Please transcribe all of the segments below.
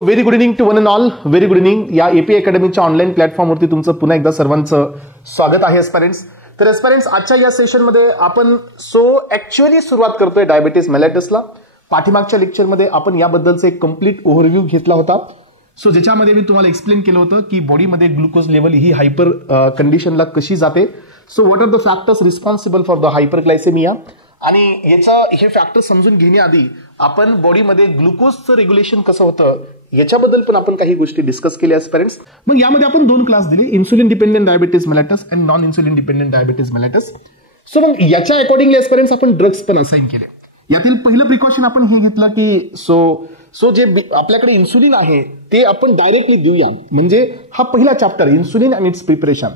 Very good evening to one and all. Very good evening. या AP अकॅडमीच्या online प्लॅटफॉर्मवरती तुमचं पुन्हा एकदा सर्वांचं स्वागत आहे एस्पायरंट्स. तर एस्पायरंट्स, आजच्या या सेशनमध्ये आपण ऍक्च्युअली सुरुवात करतोय डायबिटीज मेलायटसला. पाठीमागच्या लेक्चरमध्ये आपण याबद्दलचा एक कम्प्लीट ओव्हरव्ह्यू घेतला होता. ज्याच्यामध्ये मी तुम्हाला एक्सप्लेन केलं होतं की बॉडीमध्ये ग्लुकोज लेवल ही हायपर कंडिशनला कशी जाते. What are the factors responsible for the hyperglycaemia, आणि हे फॅक्टर समजून घेण्याआधी आपण बॉडीमध्ये ग्लुकोजचं रेग्युलेशन कसं होतं याच्याबद्दल पण आपण काही गोष्टी डिस्कस केल्या एस्पायरंट्स. मग यामध्ये आपण दोन क्लास दिले, insulin dependent diabetes mellitus and non insulin dependent diabetes mellitus. मग याच्या अकॉर्डिंगली एस्पायरंट्स आपण ड्रग्स पण असाइन केले. यातील पहिलं प्रिकॉशन आपण हे घेतलं की जे आपल्याकडे इन्सुलिन आहे ते आपण डायरेक्टली देऊया. म्हणजे हा पहिला chapter insulin and its preparation,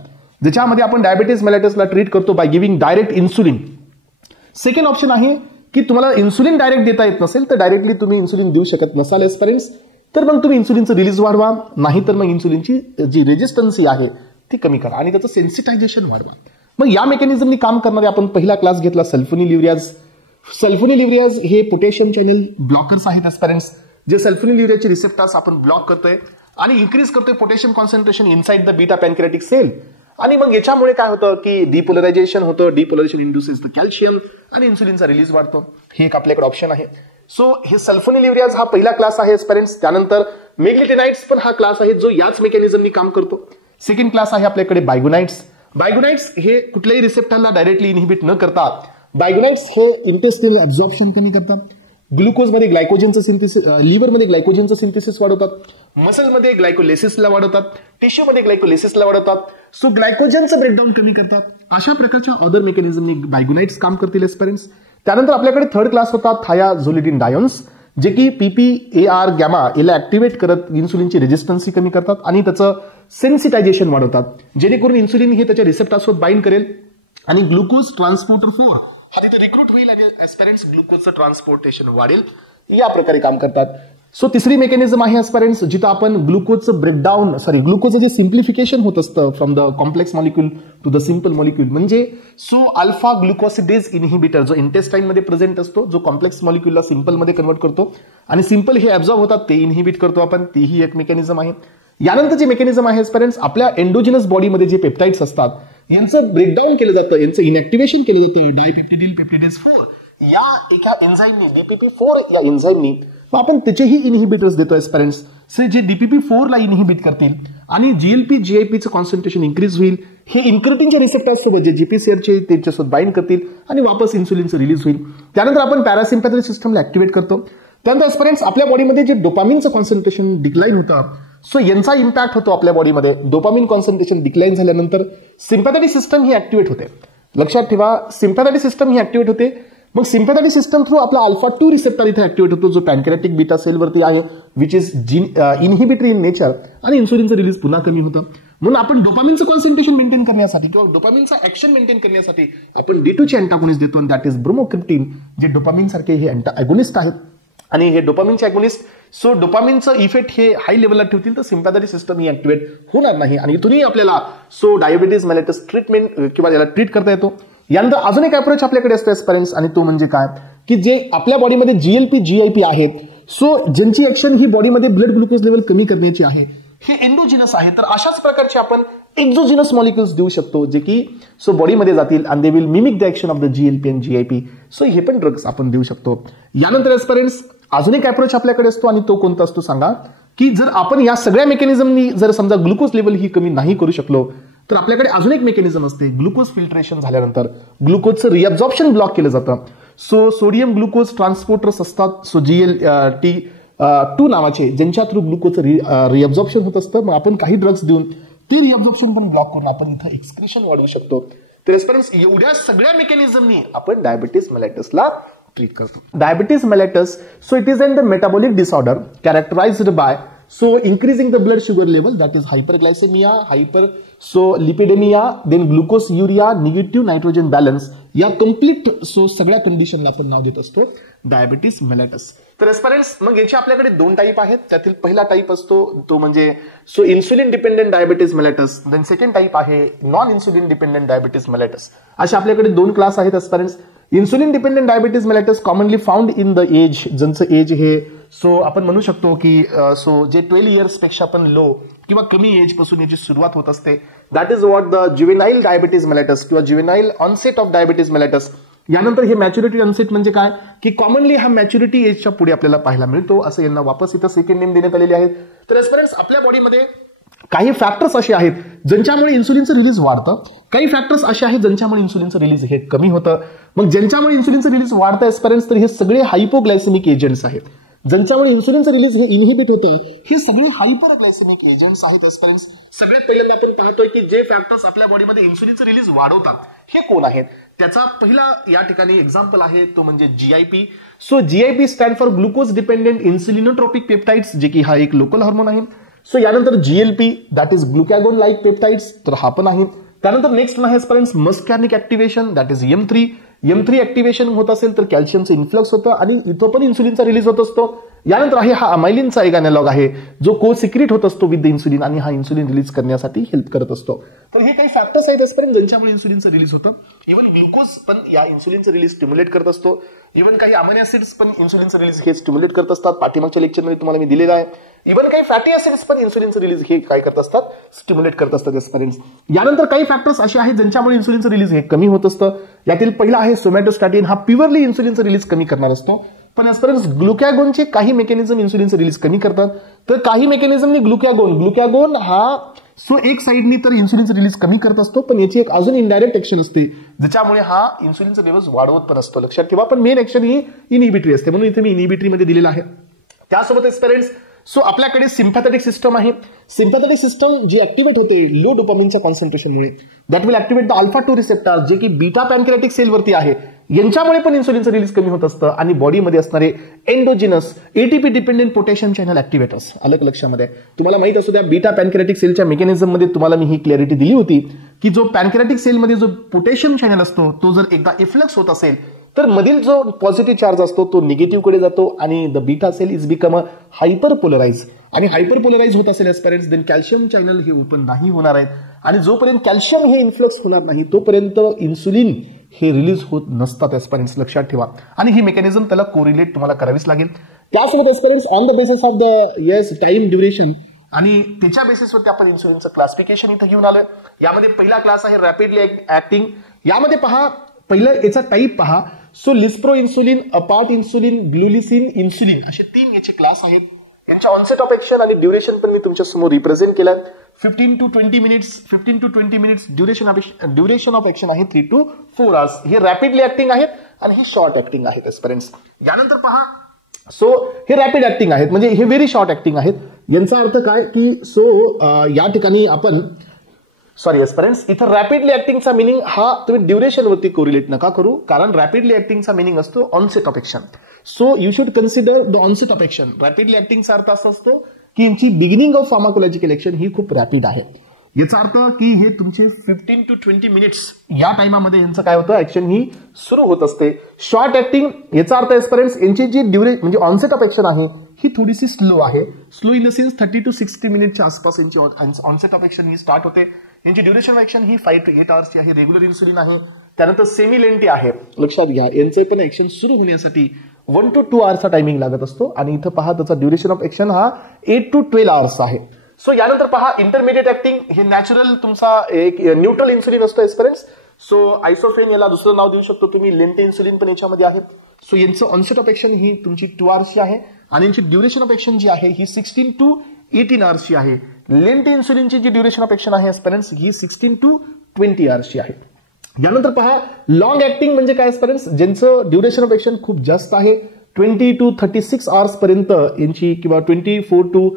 ज्याच्यामध्ये आपण डायबिटीज मेलायटसला ट्रीट करतो by giving direct insulin. Second option आहे की तुम्हाला इन्सुलिन डायरेक्ट देता येत नसेल तर डायरेक्टली तुम्ही इन्सुलिन देऊ शकत नसाल एस्पायरंट्स, तर मग तुम्ही इन्सुलिनचं रिलीज वाढवा, नाही तर मग इन्सुलिनची जी रेजिस्टन्सी आहे ती कमी करा आणि त्याचं सेन्सिटायझेशन वाढवा. मग या मेकॅनिझमनी काम करणारे आपण पहिला क्लास घेतला सल्फोनिल्युरियाज. सल्फोनिल्युरियाज हे पोटॅशियम चॅनल ब्लॉकर्स आहेत एस्पायरंट्स, जे सल्फोनिल्युरियाचे रिसेप्टर्स आपण ब्लॉक करतोय आणि इन्क्रीज करतोय potassium concentration inside the beta pancreatic cell. आणि मग याच्यामुळे काय होतं की डिपोलरायझेशन होतं, डिपोलरायझेशन इंड्युसेस द कॅल्शियम आणि इन्सुलिनचा रिलीज वाढतो. हे एक आपल्याकडे ऑप्शन आहे. हे सल्फोनिल्युरियाज हा पहिला क्लास आहे एस्पायरंट्स. त्यानंतर मेग्लिटेनाइट्स पण हा क्लास आहे जो याच मेकॅनिझमनी काम करतो. सेकंड क्लास आहे आपल्याकडे बायगोनाइट्स. बायगोनाइट्स हे कुठल्याही रिसेप्टरला डायरेक्टली इनहिबिट न करता बायगोनाइट्स हे इंटेस्टिनल ऍब्झॉर्प्शन कमी करतात, ग्लुकोजमध्ये ग्लायकोजनचं सिंथेसिस, लिव्हरमध्ये ग्लायकोजनचं सिंथेसिस वाढवतात, मसलमध्ये ग्लायकोलेसिसला वाढवतात, टिश्यूमध्ये ग्लायकोलेसिसला वाढवतात. ग्लायकोजनचं ब्रेकडाऊन कमी करतात. अशा प्रकारच्या अदर मेकॅनिझमनी बायगोनाइट्स काम करतील एस्पायरंट्स. त्यानंतर आपल्याकडे थर्ड क्लास होता थायाझोलिडिन डायोन्स, जे की PPAR गॅमा याला ऍक्टिव्हेट करत इन्सुलिनची रेजिस्टन्सी कमी करतात आणि त्याचं सेन्सिटायझेशन वाढवतात, जेणेकरून इन्सुलिन हे त्याच्या रिसेप्टर्सवर बाइंड करेल आणि ग्लुकोज ट्रान्सपोर्टर 4 हा तिथे रिक्रूट होईल आणि एस्पायरंट्स ग्लुकोजचं ट्रान्सपोर्टेशन वाढेल. या प्रकारे काम करतात. तिसरी मेकॅनिझम आहे एस्पायरंट्स, जिथं आपण ग्लुकोजचं ग्लुकोजचं जे सिम्प्लिफिकेशन होत असतं from the complex molecule to the simple molecule, म्हणजे अल्फा ग्लुकोसिडेज इनहिबिटर जो इंटेस्टाइन मध्ये प्रेझेंट असतो, जो कॉम्प्लेक्स मॉलिक्यूलला सिम्पल मध्ये कन्वर्ट करतो आणि सिम्पल हे ऍब्झॉर्ब होतात ते इनहिबिट करतो आपण. तीही एक मेकॅनिझम आहे. यानंतर जे मेकॅनिझम आहे एस्पायरंट्स, आपल्या एंडोजिनस बॉडीमध्ये जे पेप्टाइड्स असतात यांचं ब्रेकडाऊन केलं जातं, यांचं इनॅक्टिव्हेशन केलं जातं डायपेप्टिडिल पेप्टिडेज 4 या एका एन्झाईमनी, DPP4 या एन्झाईमनी. आपण त्याचेही इनहिबिटर्स देतो एस्पायरंट्स, जे DPP4 ला इनहिबिट करतील आणि GLP GIPचं कॉन्सन्ट्रेशन इन्क्रीज होईल. हे इन्क्रिटिनच्या रिसेप्टर्स सोबत जे GPCRचे त्यांच्यासोबत बाइंड करतील आणि वापस इन्सुलिनचं रिलीज होईल. त्यानंतर आपण पॅरासिम्पॅथेटिक सिस्टमला ऍक्टिव्हेट करतो. त्यानंतर एस्पायरंट्स आपल्या बॉडीमध्ये जे डोपामिनचं कॉन्सन्ट्रेशन डिक्लाइन होतं, यांचा इम्पॅक्ट होतो आपल्या बॉडीमध्ये. डोपामिन कॉन्सन्ट्रेशन डिक्लाइन झाल्यानंतर सिम्पॅथेटिक सिस्टम ही ऍक्टिव्हेट होते. लक्षात ठेवा, सिम्पॅथेटिक सिस्टम ही ऍक्टिव्हेट होते. मग सिम्पॅथेटिक सिस्टम थ्रू आपला अल्फा 2 रिसेप्टर इथे ऍक्टिव्हेट होतो, जो पॅनक्रियाटिक बीटा सेलवरती आहे, which is inhibitory in nature, आणि इन्सुलिनचं रिलीज पुन्हा कमी होतं. म्हणून आपण डोपामिनचं कॉन्सन्ट्रेशन मेंटेन करण्यासाठी किंवा डोपामिनचा ऍक्शन मेंटेन करण्यासाठी आपण D2 चे अँटागोनिस्ट देतो, दॅट इज ब्रोमोक्रिप्टिन, जे डोपामिन सारखे हे अँटागोनिस्ट आहेत. आणि हे डोपामिनचे अगोनिस्ट डोपामिनचं इफेक्ट हे हाय लेवलला ठेवतील तर सिम्पॅथेटिक सिस्टम ही ऍक्टिव्हेट होणार नाही आणि इथूनही आपल्याला डायबिटीज मेलायटस ट्रीटमेंट किंवा याला ट्रीट करता येतो. यानंतर अजून एक अप्रोच आपल्याकडे असतो एस्पायरंट्स, आणि तो म्हणजे काय की जे आपल्या बॉडीमध्ये GLP GIP आहेत, ज्यांची ऍक्शन ही बॉडीमध्ये ब्लड ग्लुकोज लेवल कमी करण्याची आहे, हे एंडोजिनस आहे. तर अशाच प्रकारचे आपण एक्झोजिनस मॉलिक्युल्स देऊ शकतो, जे की बॉडीमध्ये जातील आणि they will mimic the action of the GLP and GIP. हे पण ड्रग्स आपण देऊ शकतो. यानंतर एस्पायरंट्स अजून एक अप्रोच आपल्याकडे असतो, आणि तो कोणता असतो सांगा, की जर आपण या सगळ्या मेकॅनिझमनी जर समजा ग्लुकोज लेवल ही कमी नाही करू शकलो तर आपल्याकडे अजून एक मेकॅनिझम असते. ग्लुकोज फिल्ट्रेशन झाल्यानंतर ग्लुकोजचं रिअब्झॉर्प्शन ब्लॉक केलं जातं. सोडियम ग्लुकोज ट्रान्सपोर्टर्स असतात, GLT2 नावाचे, ज्यांच्या थ्रू ग्लुकोजचं रिअब्झॉर्प्शन होत असतं. मग आपण काही ड्रग्स देऊन ते रिअब्झॉर्प्शन पण ब्लॉक करून आपण इथं एक्सक्रिशन वाढवू शकतो. तर एस्पायरंट्स एवढ्या सगळ्या मेकॅनिझमनी आपण डायबिटीज मेलायटसला ट्रीट करतो. Diabetes mellitus it is an the metabolic disorder characterised by increasing the blood sugar level, that is hyperglycemia, lipidemia, then glucosuria, negative nitrogen balance. या कम्प्लीट सगळ्या कंडिशनला आपण नाव देत असतो डायबिटीज मेलायटस. तर एस्पायरंट्स मग याचे आपल्याकडे दोन टाईप आहेत. त्यातील पहिला टाईप असतो तो म्हणजे insulin dependent diabetes mellitus. Then second type आहे non insulin dependent diabetes mellitus. असे आपल्याकडे दोन क्लास आहेत aspirants. Insulin dependent diabetes mellitus commonly found in the age, ज्यांचं एज हे सो आपण म्हणू शकतो की सो जे 12 इयर्स पेक्षा पण लो किंवा कमी एज पासून याची सुरुवात होत असते. That is what the juvenile diabetes mellitus किंवा juvenile onset of diabetes mellitus. यानंतर हे मॅच्युरिटी ऑनसेट म्हणजे काय की कॉमनली हा मॅच्युरिटी एजच्या पुढे आपल्याला पाहायला मिळतो. असं यांना वापस इथं सेकंड नेम देण्यात आलेली आहे. तर एस्पिरंट्स आपल्या बॉडीमध्ये काही फॅक्टर्स असे आहेत ज्यांच्यामुळे इन्सुलिनचं रिलीज वाढतं, काही फॅक्टर्स असे आहेत ज्यांच्यामुळे इन्सुलिनचं रिलीज हे कमी होतं. मग ज्यांच्यामुळे इन्सुलिनचं रिलीज वाढतं एस्पिरंट्स तर हे सगळे हायपोग्लायसेमिक एजंट्स आहेत. ज्यांच्यामुळे इन्सुलिनचं रिलीज हे इनहिबिट होतं हे सगळे हायपरग्लायसेमिक एजंट्स आहेत एस्पिरंट्स. सगळ्यात पहिल्यांदा आपण पाहतोय की जे फॅक्टर्स आपल्या बॉडीमध्ये इन्सुलिनचं रिलीज वाढवतात हे कोण आहेत. त्याचा पहिला या ठिकाणी एक्झाम्पल आहे तो म्हणजे GIP. So GIP stand for glucose dependent insulinotropic peptides, जे की हा एक लोकल हार्मोन आहे. सो यानंतर GLP that is glucagon like peptides, तर हा पण आहे. त्यानंतर नेक्स्ट आहे aspirants muscarinic activation that is M3 activation होत असेल तर कॅल्शियमचं इन्फ्लक्स होतं आणि इथं पण इन्सुलिनचा रिलीज होत असतो. यानंतर आहे हा अमायलिनचा एक अॅनालॉग आहे जो को सिक्रिट होत असतो विथ द इन्सुलिन आणि हा इन्सुलिन रिलीज करण्यासाठी हेल्प करत असतो. तर हे काही फॅक्टर्स आहेत एस्पिरंट ज्यांच्यामुळे इन्सुलिनचं रिलीज होतं. इव्हन ग्लुकोज पण या इन्सुलिनचं रिलीज स्टिम्युलेट करत असतो. इव्हन काही अमिनो ऍसिड्स पण इन्सुलिनचं रिलीज हे स्टिम्युलेट करत असतात. पाठीमागच्या लेक्चरमध्ये तुम्हाला मी दिलेलं आहे. इव्हन काही फॅटी ऍसिड्स पण इन्सुलिनचं रिलीज हे काय करत असतात स्टिम्युलेट करत असतात एस्पिरंट्स. यानंतर काही फॅक्टर्स असे आहेत ज्यांच्यामुळे इन्सुलिनचं रिलीज हे कमी होत असतं. यातील पहिला आहे सोमॅटोस्टॅटिन. हा प्युअरली इन्सुलिनचं रिलीज कमी करणार असतो. पण एस्पिरंट्स ग्लुकॅगोनचे काही मेकॅनिझम इन्सुलिनचं रिलीज कमी करतात तर काही मेकॅनिझमने ग्लुकॅगोन हा सो एक साइडनी तर इन्सुलिनचं रिलीज कमी करत असतो पण याची एक अजून इनडायरेक्ट ऍक्शन असते ज्याच्यामुळे हा इन्सुलिनचं लेवल्स वाढवत पण असतो. लक्षात ठेवा. पण मेन ऍक्शन ही इनहिबिटरी असते म्हणून इथे मी इनहिबिटरी मध्ये दिलेलं आहे. त्यासोबत एस्पिरंट्स सो आपल्याकडे सिम्पॅथेटिक सिस्टम आहे. सिम्पॅथेटिक सिस्टम जी ऍक्टिव्हेट होते लो डोपामिनच्या कॉन्सन्ट्रेशनमुळे that will activate the alpha 2 receptor जे की बीटा पॅनक्रियाटिक सेलवरती आहे. यांच्यामुळे पण इन्सुलिनचं रिलीज कमी होत असतं आणि बॉडीमध्ये असणारे endogenous ATP dependent potassium channel activators अलग लक्षामध्ये तुम्हाला माहित असू द्या. बीटा पॅनक्रियाटिक सेलच्या मेकॅनिझम मध्ये तुम्हाला मी ही क्लॅरिटी दिली होती की जो पॅनक्रियाटिक सेलमध्ये जो पोटॅशियम चॅनल असतो तो जर एकदा इफ्लक्स होत असेल तर मधील जो पॉझिटिव्ह चार्ज असतो तो निगेटिव्ह कडे जातो आणि the beta cell is become a hyperpolarise आणि हायपरपोलराइज होत असेल एस्पिरंट्स देन कॅल्शियम चॅनल हे ओपन नाही होणार आहेत आणि जोपर्यंत कॅल्शियम हे इन्फ्लक्स होणार नाही तोपर्यंत इन्सुलिन हे रिलीज होत नसतात एस्पिरंट्स. लक्षात ठेवा. आणि ही मेकॅनिझम त्याला कोरिलेट तुम्हाला करावीच लागेल. त्यासोबत aspirants on the basis of the time duration आणि त्याच्या बेसिसवरती आपण इन्सुलिनचं क्लासिफिकेशन इथं घेऊन आलोय. यामध्ये पहिला क्लास आहे रॅपिडली ऍक्टिंग. यामध्ये पहा पहिलं याचा टाईप पहा. So lispro insulin, aspart insulin, glulisine insulin असे 3 याचे क्लास आहेत. यांच्या ऑनसेट ऑफ ऍक्शन आणि ड्युरेशन पण मी तुमच्या समोर रिप्रेझेंट केलं. 15 to 20 minutes duration of action आहे 3 to 4 आवर्स. हे रॅपिडली ऍक्टिंग आहेत आणि हे शॉर्ट ऍक्टिंग आहेत एस्पिरंट्स. यानंतर पहा सो हे रॅपिड ऍक्टिंग आहेत म्हणजे हे व्हेरी शॉर्ट ऍक्टिंग आहेत. यांचा अर्थ काय की सो या ठिकाणी आपण सॉरी एस्पिरंट्स इथं रॅपिडली ऍक्टिंगचा मिनिंग हा तुम्ही ड्युरेशन वरती कोरिलेट नका करू कारण रॅपिडली ऍक्टिंगचा मिनिंग असतो onset of action. So you should consider the onset of action. Rapidly ऍक्टिंगचा अर्थ असा असतो की यांची बिगिनिंग ऑफ फार्माकोलॉजिकल ऍक्शन ही खूप रॅपिड आहे. याचा अर्थ की हे तुमचे 15 to 20 मिनिट्स या टाइमामध्ये यांचं काय होतं ऍक्शन ही सुरू होत असते. शॉर्ट ऍक्टिंग याचा अर्थ एस्पिरंट्स यांची जी म्हणजे ऑनसेट ऑफ ऍक्शन आहे ही थोडीशी स्लो आहे. Slow in the sense 30 to 60 मिनिटच्या आसपास यांची ऑनसेट ऑफ ऍक्शन ही स्टार्ट होते. यांची ड्युरेशन ऑफ ऍक्शन ही 5 to 8 आवर्सची आहे. रेग्युलर इन्सुलिन आहे. त्यानंतर सेमी लेंटी आहे. लक्षात घ्या यांचे पण ऍक्शन सुरू होण्यासाठी 1 to 2 आवर्सचा टायमिंग लागत असतो आणि इथं पहा त्याचा ड्युरेशन ऑफ ऍक्शन हा 8 to 12 आवर्स आहे. सो यानंतर पहा इंटरमिडिएट ऍक्टिंग हे नॅचरल तुमचा एक न्यूट्रल इन्सुलिन असतो एस्पिरंट्स. सो आयसोफेन याला दुसरं नाव देऊ शकतो तुम्ही. लेंटी इन्सुलिन पण याच्यामध्ये आहे. सो यांचं ऑनसेट ऑफ ऍक्शन ही तुमची 2 आवर्सची आहे आणि यांची ड्युरेशन ऑफ ऍक्शन जी आहे ही 16 to 18 आवर्सची आहे. लेंटी इन्सुलिनची जी ड्युरेशन ऑफ ऍक्शन आहे एस्पिरंट्स ही 16 to 20 आवर्सची आहे. यानंतर पहा लॉंग ऍक्टिंग म्हणजे काय एस्पिरंट्स ज्यांचं ड्युरेशन ऑफ ऍक्शन खूप जास्त आहे 20 to 36 आवर्स पर्यंत यांची किंवा 24 to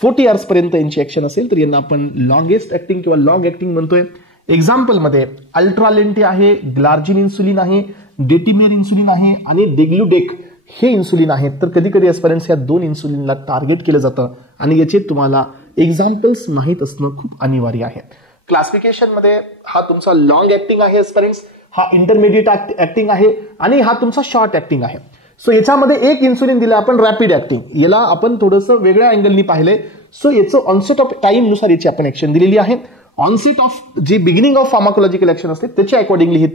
40 आवर्स पर्यंत यांची ऍक्शन असेल तर यांना आपण लॉंगेस्ट ऍक्टिंग किंवा लॉंग ऍक्टिंग म्हणतोय. एक्झाम्पल मध्ये अल्ट्रालेंटी आहे, ग्लार्जिन इन्सुलिन आहे, डेटिमेर इन्सुलिन आहे आणि डेग्लुडेक हे इन्सुलिन आहेत. तर कधी कधी एस्पिरंट्स या 2 इन्सुलिनला टार्गेट केलं जातं आणि याचे तुम्हाला एक्झाम्पल्स माहीत असणं खूप अनिवार्य आहे. क्लासिफिकेशन मध्ये हा तुमचा लॉंग ऍक्टिंग आहे एस्पिरंट्स, हा इंटरमिडिएट ऍक्टिंग आहे आणि हा तुमचा शॉर्ट ऍक्टिंग आहे. सो याच्यामध्ये एक इन्सुलिन दिलं आपण रॅपिड ऍक्टिंग. याला आपण थोडंसं वेगळ्या अँगलनी पाहिलंय. सो याचं ऑनसेट ऑफ टाइम नुसार याची आपण ऍक्शन दिलेली आहे. ऑनसेट ऑफ जे बिगिनिंग ऑफ फार्माकोलॉजिकल ऍक्शन असते त्याच्या अकॉर्डिंगली हे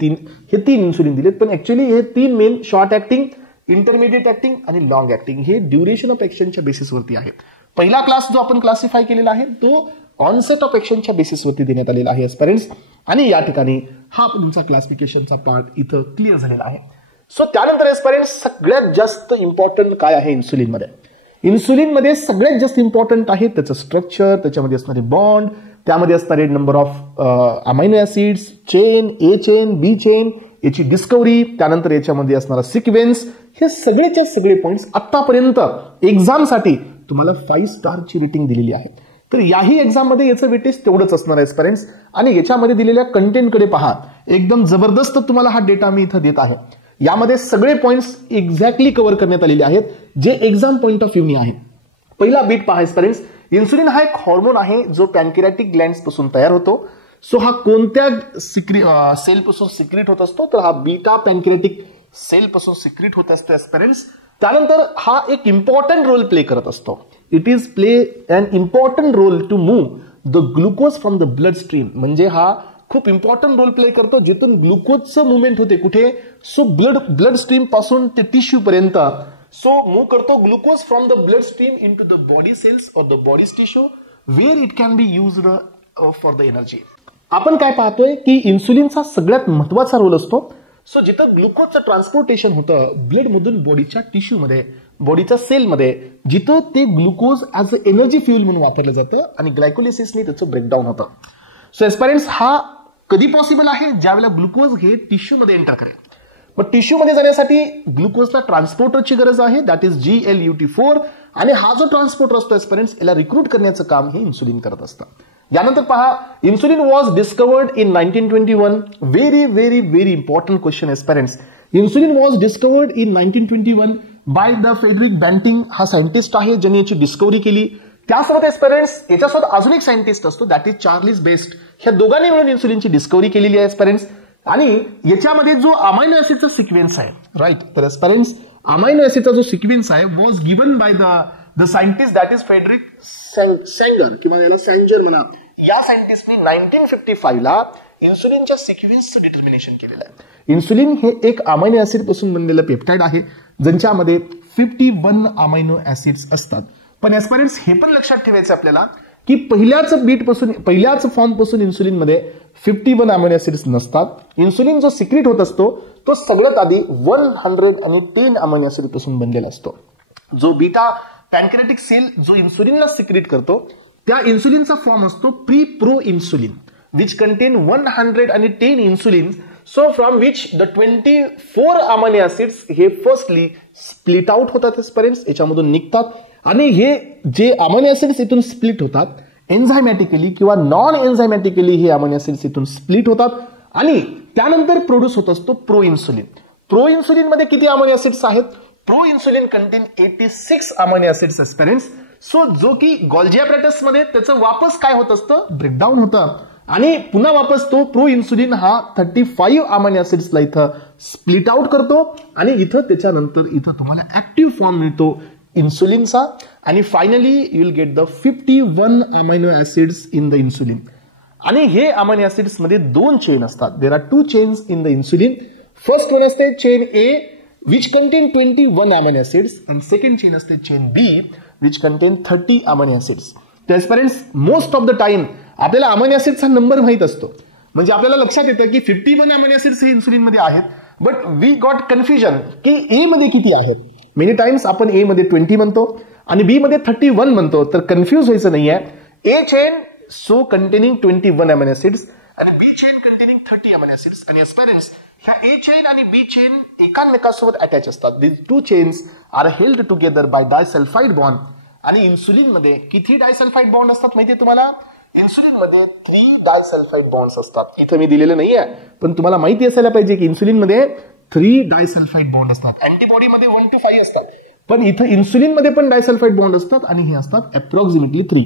तीन इन्सुलिन दिलेत. पण ऍक्च्युअली हे 3 main short acting, intermediate acting आणि लॉंग ऍक्टिंग हे ड्युरेशन ऑफ ऍक्शनच्या बेसिसवरती आहे. पहिला क्लास जो आपण क्लासिफाय केलेला आहे तो ऑनसेट ऑफ ऍक्शनच्या बेसिसवरती देण्यात आलेला आहे एस्पिरंट्स. आणि या ठिकाणी हा तुमचा क्लासिफिकेशनचा पार्ट इथं क्लिअर झालेला आहे. सो त्यानंतर एस्पिरंट्स सगळ्यात जास्त इम्पॉर्टंट काय आहे इन्सुलिनमध्ये? इन्सुलिनमध्ये सगळ्यात जास्त इम्पॉर्टंट आहे त्याचं स्ट्रक्चर, त्याच्यामध्ये असणारे बॉन्ड, त्यामध्ये असणारे number of amino acids, chain, A chain, B chain, याची डिस्कव्हरी, त्यानंतर याच्यामध्ये असणारा सिक्वेन्स, हे सगळेचे सगळे पॉइंट्स आतापर्यंत एक्झामसाठी तुम्हाला 5 स्टारची रेटिंग दिलेली आहे. तर याही एक्झाममध्ये याचं वेटेज तेवढंच असणार आहे स्टुडंट्स. आणि याच्यामध्ये दिलेल्या कंटेंटकडे पहा, एकदम जबरदस्त तुम्हाला हा डेटा मी इथं देत आहे. यामध्ये सगळे पॉइंट्स एक्झॅक्टली कव्हर करण्यात आलेले आहेत जे एक्झाम पॉइंट ऑफ व्ह्यूनी आहे. पहिला बीट पहा स्टुडंट्स, इन्सुलिन हा एक हॉर्मोन आहे जो पॅनक्रियाटिक ग्लँड्स पासून तयार होतो. सो हा कोणत्या सेल पासून सिक्रीट होत असतो? तर हा बीटा पॅनक्रियाटिक सेल पासून सिक्रीट होत असतो स्टुडंट्स. त्यानंतर हा एक इम्पॉर्टंट रोल प्ले करत असतो. It is play an important role to move the glucose from the blood stream. म्हणजे हा खूप इम्पॉर्टंट रोल प्ले करतो जिथून ग्लुकोजचं मुवमेंट होते कुठे? सो ब्लड स्ट्रीम पासून ते टिश्यू पर्यंत. सो मूव्ह करतो glucose from the blood stream into the body cells और the body tissue where it can be used for the energy. आपण काय पाहतोय की इन्सुलिनचा सगळ्यात महत्वाचा रोल असतो. सो जिथं ग्लुकोजचं ट्रान्सपोर्टेशन होतं ब्लड मधून बॉडीच्या टिश्यूमध्ये, बॉडीच्या सेलमध्ये, जिथं ते glucose as a energy fuel म्हणून वापरलं जातं आणि ग्लायकोलिसिसने त्याचं ब्रेकडाऊन होतं. सो एस्पिरंट्स हा कधी पॉसिबल आहे? ज्यावेळेला ग्लुकोज हे टिश्यूमध्ये एंटर करेल. मग टिश्यूमध्ये जाण्यासाठी ग्लुकोजला ट्रान्सपोर्टरची गरज आहे, दॅट इज GLUT4. आणि हा जो ट्रान्सपोर्टर असतो एस्पिरंट्स याला रिक्रूट करण्याचं काम हे इन्सुलिन करत असतं. यानंतर पहा, insulin was discovered in 1921. Very very very important question aspirants. Insulin was discovered in 1921 by the Frederick Banting. हा सायंटिस्ट आहे ज्यांनी याची डिस्कव्हरी केली. त्यासोबत एस्पिरंट्स याच्यासोबत अजून एक सायंटिस्ट असतो दॅट इज चार्लिस बेस्ट. ह्या दोघांनी मिळून इन्सुलिनची डिस्कव्हरी केलेली आहे एस्पिरंट्स. आणि याच्यामध्ये जो अमायनो ऍसिडचा सिक्वेन्स आहे राईट, तर एस्पिरंट्स अमायनो ऍसिडचा जो सिक्वेन्स आहे was given by the scientist that is Frederick Sanger किंवा याला सॅंजर म्हणा. या सायंटिस्टनी 1955 ला इन्सुलिनच्या सिक्वेन्सचं डिटर्मिनेशन केलेलं आहे. इन्सुलिन हे एक अमायनो ऍसिड पासून बनलेलं पेप्टाइड आहे ज्यांच्यामध्ये 51 अमायनो ऍसिड्स असतात. पण एस्पिरंट्स हे पण लक्षात ठेवायचं आपल्याला की पहिल्याच फॉर्म पासून इन्सुलिनमध्ये 51 अमायनो ऍसिड्स नसतात. इन्सुलिन जो सिक्रीट होत असतो तो सगळ्यात आधी 110 अमायनो ऍसिड पासून बनलेला असतो. जो बीटा पॅनक्रियाटिक सेल जो इन्सुलिनला सिक्रीट करतो त्या इन्सुलिनचा फॉर्म असतो pro insulin which contain 110 insulin. So from which the 24 amino acids हे फर्स्टली स्प्लिट आउट होतात एस्पिरंट्स, याच्यामधून निघतात. आणि हे जे अमायनो ऍसिड्स इथून स्प्लिट होतात एन्झायमॅटिकली किंवा नॉन एन्झायमॅटिकली हे अमायनो ऍसिड्स इथून स्प्लिट होतात आणि त्यानंतर प्रोड्यूस होत असतो प्रो इन्सुलिन. प्रो इन्सुलिन मध्ये किती अमायनो ऍसिड्स आहेत? Proinsulin contain 86 amino acids aspirants. So जो की गोल्जी ॲपॅरेटस मध्ये त्याचं वापस काय होत असतं? ब्रेकडाऊन होतं आणि पुन्हा वापस तो प्रो इन्सुलिन हा 35 अमायनो ऍसिड्सला इथं स्प्लिट आउट करतो आणि इथं त्याच्यानंतर इथं तुम्हाला ऍक्टिव्ह फॉर्म मिळतो इन्सुलिनचा. आणि finally you will get the 51 amino acids in the insulin. आणि हे अमायनो ऍसिड्स मध्ये 2 चेन असतात. There are 2 chains in the insulin. First one असते chain A which contain 21 amino acids आणि सेकंड चेन असते chain B which contain 30 amino acids. तर aspirants most of the time आपल्याला amino ऍसिड्सचा number माहित असतो, म्हणजे आपल्याला लक्षात येतं की 51 अमायनो ऍसिड्स हे इन्सुलिन मध्ये आहेत. बट वी गॉट कन्फ्युजन की ए मध्ये किती आहेत. मेनी टाइम्स आपण ए मध्ये 20 म्हणतो आणि बी मध्ये 31 म्हणतो, तर कन्फ्यूज व्हायचं नाहीये. A chain so containing 21 amino acids आणि B chain containing 30 amino acids. आणि एस्पिरंट्स ह्या ए चेन आणि बी चेन एकामेकांसोबत अटॅच असतात. These 2 chains are held together by disulphide bond. आणि इन्सुलिन मध्ये किती डायसल्फाइड बॉन्ड असतात माहितीये तुम्हाला? इन्सुलिन मध्ये 3 डायसल्फाइड बॉन्ड्स असतात. इथं मी दिलेलं नाहीये पण तुम्हाला माहिती असायला पाहिजे की इन्सुलिन मध्ये 3 डायसल्फाइड बॉन्ड असतात. अँटीबॉडी मध्ये 1 to 5 असतात, पण इथं इन्सुलिन मध्ये पण डायसल्फाइड बॉन्ड असतात आणि हे असतात अप्रॉक्सिमेटली 3.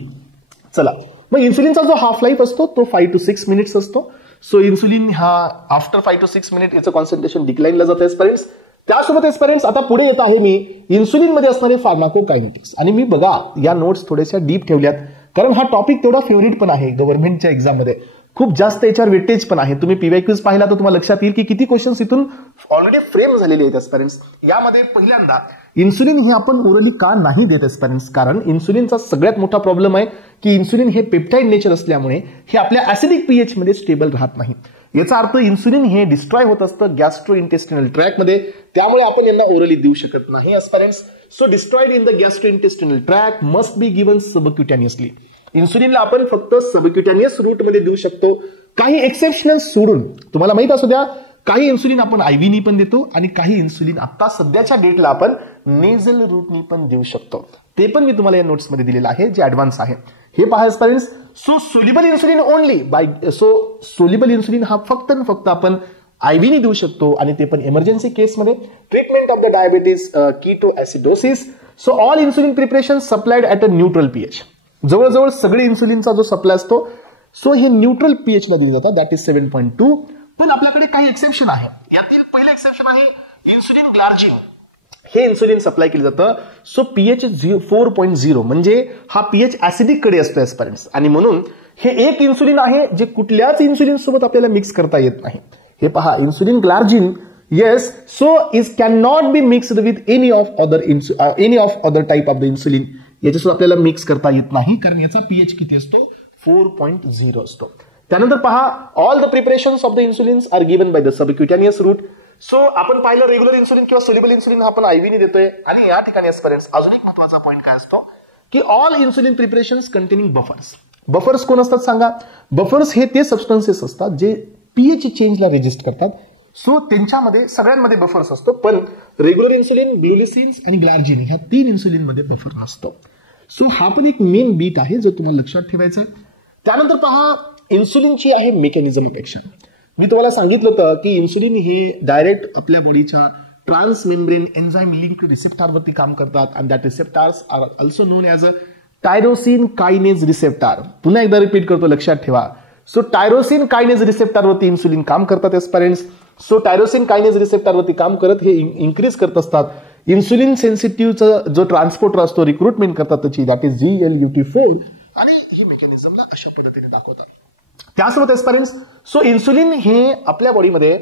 चला मग इन्सुलिनचा जो हाफ लाईफ असतो तो 5 to 6 मिनिट्स असतो. सो इन्सुलिन हा आफ्टर 5 to 6 मिनिट याचं कॉन्सन्ट्रेशन डिक्लाइनला जातं एस्पिरंट्स. त्यासोबत एस्पिरंट्स आता पुढे येत आहे मी इन्सुलिन मध्ये असणारे फार्माकोकायनेटिक्स. आणि मी बघा या नोट्स थोड्याशा डीप ठेवल्यात कारण हा टॉपिक तेवढा फेवरेट पण आहे गव्हर्नमेंटच्या एक्झाममध्ये, खूप जास्त याच्यावर वेटेज पण आहे. तुम्ही पीवायक्यूज पाहिला तर तुम्हाला लक्षात येईल की किती क्वेश्चन्स इथून ऑलरेडी फ्रेम झालेले आहेत एस्पायरंट्स. यामध्ये पहिल्यांदा इन्सुलिन हे आपण ओरली का नाही देत एस्पायरंट्स, कारण इन्सुलिनचा सगळ्यात मोठा प्रॉब्लेम आहे की इन्सुलिन हे पेप्टाइड नेचर असल्यामुळे हे आपल्या ऍसिडिक पीएच मध्ये स्टेबल राहत नाही. याचा अर्थ इन्सुलिन हे डिस्ट्रॉय होत असतं गॅस्ट्रो इंटेस्टिनल ट्रॅक मध्ये, त्यामुळे आपण यांना ओरली देऊ शकत नाही aspirants. So destroyed in the gastrointestinal tract must be given subcutaneously. इन्सुलिनला आपण फक्त सबक्युटॅनियस रूट मध्ये देऊ शकतो, काही एक्सेप्शनल सोडून. तुम्हाला माहित असू द्या काही इन्सुलिन आपण आयव्हीनी पण देतो आणि काही इन्सुलिन आता सध्याच्या डेटला आपण नेझल रूटनी पण देऊ शकतो. ते पण मी तुम्हाला या नोट्स मध्ये दिलेलं आहे जे ऍडव्हान्स आहे. हे पहा aspirants, so soluble insulin only by, so soluble insulin हा फक्त आणि फक्त आपण आयव्हीनी देऊ शकतो आणि ते पण इमर्जन्सी केसमध्ये. Treatment of the diabetes ketoacidosis. So all insulin preparation supplied at a neutral pH. जवळजवळ सगळे इन्सुलिनचा जो सप्लाय असतो सो हे न्यूट्रल पीएच ला दिले जातात, दॅट इज 7.2. पण आपल्याकडे काही एक्सेप्शन आहे. यातील पहिले एक्सेप्शन आहे इन्सुलिन ग्लार्जिन. हे इन्सुलिन सप्लाय केलं जातं सो पीएच 4.0 म्हणजे हा पीएच ऍसिडिक कडे असतो एस्पायरंट्स, आणि म्हणून हे एक इन्सुलिन आहे जे कुठल्याच इन्सुलिन सोबत आपल्याला मिक्स करता येत नाही. हे पहा insulin glargine, yes, so is can not be mixed with any of other type of the insulin. याच्यासोबत आपल्याला मिक्स करता येत नाही कारण याचा पीएच किती असतो 4.0 असतो. त्यानंतर पहा all the preparations of the insulins are given by the subcutaneous route. So आपण पाहिलं रेग्युलर इन्सुलिन किंवा सोल्युबल इन्सुलिन आपण आयव्हीनी देतोय. आणि या ठिकाणी एस्पायरंट्स अजून एक महत्त्वाचा पॉईंट काय असतो की all insulin preparations containing buffers. Buffers कोण असतात सांगा? बफर्स हे ते सबस्टन्सेस असतात जे पीएच चेंजला रेजिस्ट करतात. सो त्यांच्यामध्ये सगळ्यांमध्ये बफर्स असतो, पण रेग्युलर इन्सुलिन, ग्लुलिसिन्स आणि ग्लार्जिन ह्या 3 इन्सुलिन मध्ये बफर नसतो. सो हा पण एक मेन बीट आहे जो तुम्हाला लक्षात ठेवायचा आहे. त्यानंतर पहा इन्सुलिनची आहे मेकॅनिझम ऑफ ऍक्शन. मी तुम्हाला सांगितलं होतं की इन्सुलिन हे डायरेक्ट आपल्या बॉडीच्या ट्रान्समेम्ब्रेन एन्झाइम लिंक्ड रिसेप्टरवरती काम करतात, आणि that receptors are also known as a tyrosine kinase receptor. पुन्हा एकदा रिपीट करतो, लक्षात ठेवा. सो टायरोसिन कायनेज रिसेप्टरवरती इन्सुलिन काम करतात एस्पायरंट्स. सो टायरोसिन कायनेज रिसेप्टरवरती काम करत हे इन्क्रीज करत असतात इन्सुलिन सेन्सिटिव्हचा जो ट्रान्सपोर्टर असतो, रिक्रुटमेंट करतात त्याची, दॅट इज GLUT4, आणि ही मेकॅनिझमला अशा पद्धतीने दाखवतात. त्यासोबत एस्पायरंट्स, सो इन्सुलिन हे आपल्या बॉडीमध्ये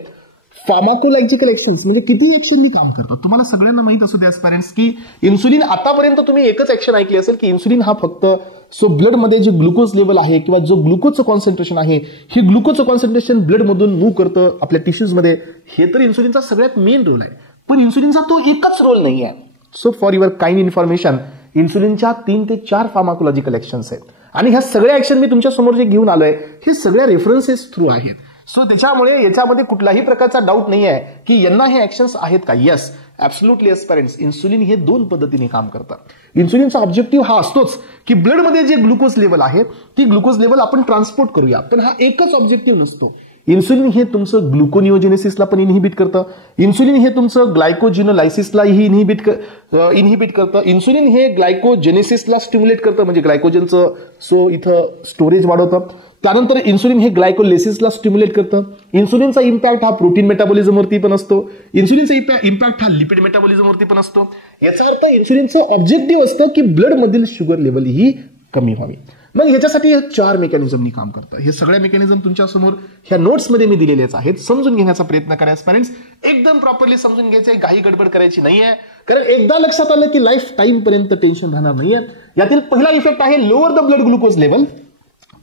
फार्माकोलॉजिकल ऍक्शन्स म्हणजे किती ऍक्शननी काम करतात तुम्हाला सगळ्यांना माहित असू द्या एस्पायरंट्स की इन्सुलिन आतापर्यंत तुम्ही एकच ऍक्शन ऐकली असेल की इन्सुलिन हा फक्त सो ब्लड मध्ये जे ग्लुकोज लेवल आहे किंवा जो ग्लुकोजचं कॉन्सन्ट्रेशन आहे हे ग्लुकोजचं कॉन्सन्ट्रेशन ब्लड मधून मूव्ह करतं आपल्या टिश्यूज मध्ये. हे तर इन्सुलिनचा सगळ्यात मेन रोल आहे, पण इन्सुलिनचा तो एकच रोल नाही आहे. So for your kind information, इन्सुलिनच्या 3 ते 4 फार्माकोलॉजिकल ऍक्शन्स आहेत, आणि ह्या सगळ्या ऍक्शन मी तुमच्या समोर जे घेऊन आलोय हे सगळ्या रेफरन्सेस थ्रू आहेत. सो त्याच्यामुळे याच्यामध्ये कुठलाही प्रकारचा डाऊट नाही आहे की यांना हे ऍक्शन्स आहेत का. येस, ऍब्सोल्युटली एस्पायरंट्स, इन्सुलिन हे 2 पद्धतीने काम करतात. इन्सुलिनचा ऑब्जेक्टिव्ह हा असतोच की ब्लडमध्ये जे ग्लुकोज लेवल आहे ती ग्लुकोज लेवल आपण ट्रान्सपोर्ट करूया, पण हा एकच ऑब्जेक्टिव्ह नसतो. इन्सुलिन हे तुमचं ग्लुकोनिओजेनेसिसला पण इनहिबिट करतं. इन्सुलिन हे तुमचं ग्लायकोजिनोलायसिसलाही इनहिबिट करतं. इन्सुलिन हे ग्लायकोजेनेसिसला स्टिम्युलेट करतं, म्हणजे ग्लायकोजनचं सो इथं स्टोरेज वाढवतं. त्यानंतर इन्सुलिन हे ग्लायकोलेसिसला स्टिम्युलेट करतं. इन्सुलिनचा इम्पॅक्ट हा प्रोटीन मेटाबॉलिझमवरती पण असतो. इन्सुलिनचा इम्पॅक्ट हा लिपिड मेटाबॉलिझमवरती पण असतो. याचा अर्थ इन्सुलिनचं ऑब्जेक्टिव्ह असतं की ब्लड मधील शुगर लेवल ही कमी व्हावी. मग याच्यासाठी 4 मेकॅनिझमनी काम करतं. हे सगळे मेकॅनिझम तुमच्या समोर ह्या नोट्समध्ये मी दिलेलेच आहेत. समजून घेण्याचा प्रयत्न करा पेरेंट्स, एकदम प्रॉपरली समजून घ्यायचंय, घाई गडबड करायची नाहीये, कारण एकदा लक्षात आलं की लाईफ टाइम पर्यंत टेन्शन राहणार नाहीये. यातील पहिला इफेक्ट आहे lower the blood glucose level.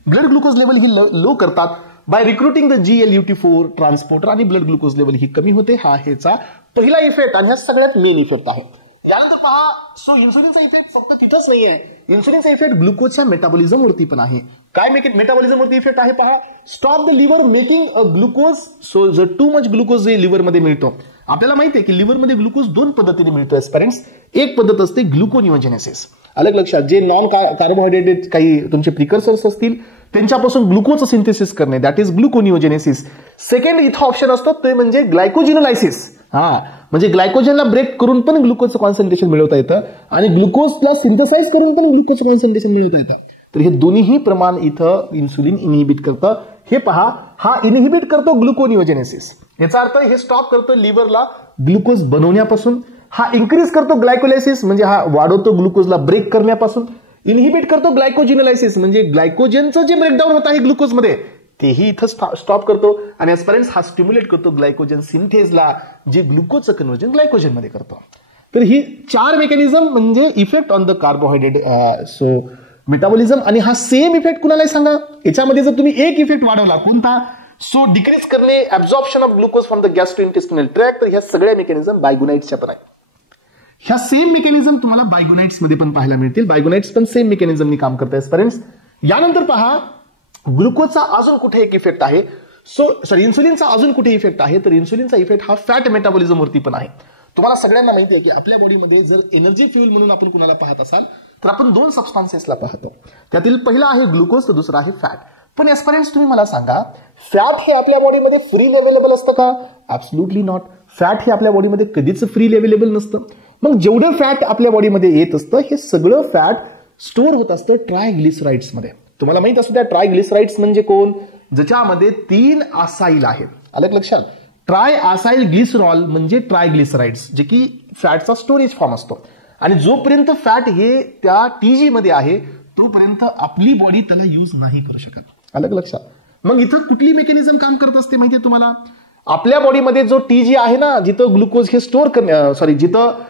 Blood glucose level ही लो करतात by recruiting the GLUT4 transporter, आणि ब्लड ग्लुकोज लेवल ही कमी होते. हा ह्याचा पहिला इफेक्ट आणि हा सगळ्यात मेन इफेक्ट आहे. यानंतर पहा, सो इन्सुलिनचा इफेक्ट फक्त तिथंच नाहीये, इन्सुलिनचा इफेक्ट ग्लुकोजच्या मेटाबॉलिझमवरती पण आहे. काय मेटाबॉलिझमवरती इफेक्ट आहे पहा, stop the liver making a glucose. So जर टू मच ग्लुकोज जे लिव्हरमध्ये मिळतो, आपल्याला माहिती आहे की लिव्हरमध्ये ग्लुकोज 2 पद्धतीने मिळतो एस्पायरंट्स. एक पद्धत असते ग्लुकोनिओजेनेसिस, अलग लक्षात, जे नॉन कार्बोहायड्रेटेड काही तुमचे प्रिकर्सर्स असतील त्यांच्यापासून ग्लुकोजचं सिंथेसिस करणे, दॅट इज ग्लुकोनिओजेनेसिस. सेकंड इथं ऑप्शन असतो ते म्हणजे ग्लायकोजिनोलायसिस. म्हणजे ग्लायकोजनला ब्रेक करून पण ग्लुकोजचं कॉन्सन्ट्रेशन मिळवता येतं आणि ग्लुकोजला सिंथेसाइज करून पण ग्लुकोजचं कॉन्सन्ट्रेशन मिळवता येतं. तर हे दोन्ही प्रमाण इथं इन्सुलिन इनहिबिट करतं. हे पहा, हा इनहिबिट करतो ग्लुकोनिओजेनेसिस. याचा अर्थ हे स्टॉप करतो लिव्हरला ग्लुकोज बनवण्यापासून. हा इन्क्रीज करतो ग्लायकोलायसिस, म्हणजे हा वाढवतो ग्लुकोजला ब्रेक करण्यापासून. इनहिबिट करतो ग्लायकोजिनोलायसिस, म्हणजे ग्लायकोजनचं जे ब्रेकडाऊन होत आहे ग्लुकोजमध्ये तेही इथं स्टॉप करतो. आणि ऍस्पिरंट्स हा स्टिम्युलेट करतो ग्लायकोजन सिंथेजला, जे ग्लुकोजचं कन्व्हर्जन ग्लायकोजनमध्ये करतो. तर ही 4 मेकॅनिझम म्हणजे effect on the carbohydrate so metabolism. आणि हा सेम इफेक्ट कुणाला सांगा, याच्यामध्ये जर तुम्ही एक इफेक्ट वाढवला कोणता, सो डिक्रीज करणे absorption of glucose from the gastrointestinal tract, तर ह्या सगळ्या मेकॅनिझम बायगोनाइट्सच्या पण आहेत. ह्या सेम मेकॅनिझम तुम्हाला बायगोनाइट्स मध्ये पण पाहायला मिळतील. बायगोनाइट्स पण सेम मेकॅनिझमनी काम करतात स्टुडंट्स. यानंतर पहा ग्लुकोजचा अजून कुठे एक इफेक्ट आहे, इन्सुलिनचा अजून कुठे इफेक्ट आहे, तर इन्सुलिनचा इफेक्ट हा फॅट मेटाबॉलिझम वरती पण आहे. तुम्हाला सगळ्यांना माहिती आहे की आपल्या बॉडीमध्ये जर एनर्जी फ्युल म्हणून आपण कुणाला पाहत असाल तर आपण 2 सबस्टान्सेसला पाहतो. त्यातील पहिला आहे ग्लुकोज तर दुसरा आहे फॅट. पण एस्पिरंट्स तुम्ही मला सांगा, फॅट हे आपल्या बॉडीमध्ये फ्रीली अवेलेबल असतं का? Absolutely not. फॅट हे आपल्या बॉडीमध्ये कधीच फ्रीली अवेलेबल नसतं. मग जेवढं फॅट आपल्या बॉडीमध्ये येत असतं हे सगळं फॅट स्टोअर होत असतं ट्रायग्लिसराइड्स मध्ये. तुम्हाला माहित असू द्या ट्रायग्लिसराइड्स म्हणजे कोण, ज्याच्यामध्ये 3 असाइल आहेत. आलं लक्षात? ट्राय असाइल ग्लिसरॉल म्हणजे ट्रायग्लिसराइड्स, जे की फॅटचा स्टोरेज फॉर्म असतो. आणि जोपर्यंत फॅट हे त्या टीजी मध्ये आहे तोपर्यंत आपली बॉडी त्याला यूज नाही करू शकत. आलं लक्षात? मग इथं कुठली मेकॅनिझम काम करत असते माहितीये तुम्हाला? आपल्या बॉडीमध्ये जो टीजी आहे ना, जिथं ग्लुकोज हे स्टोअर जिथं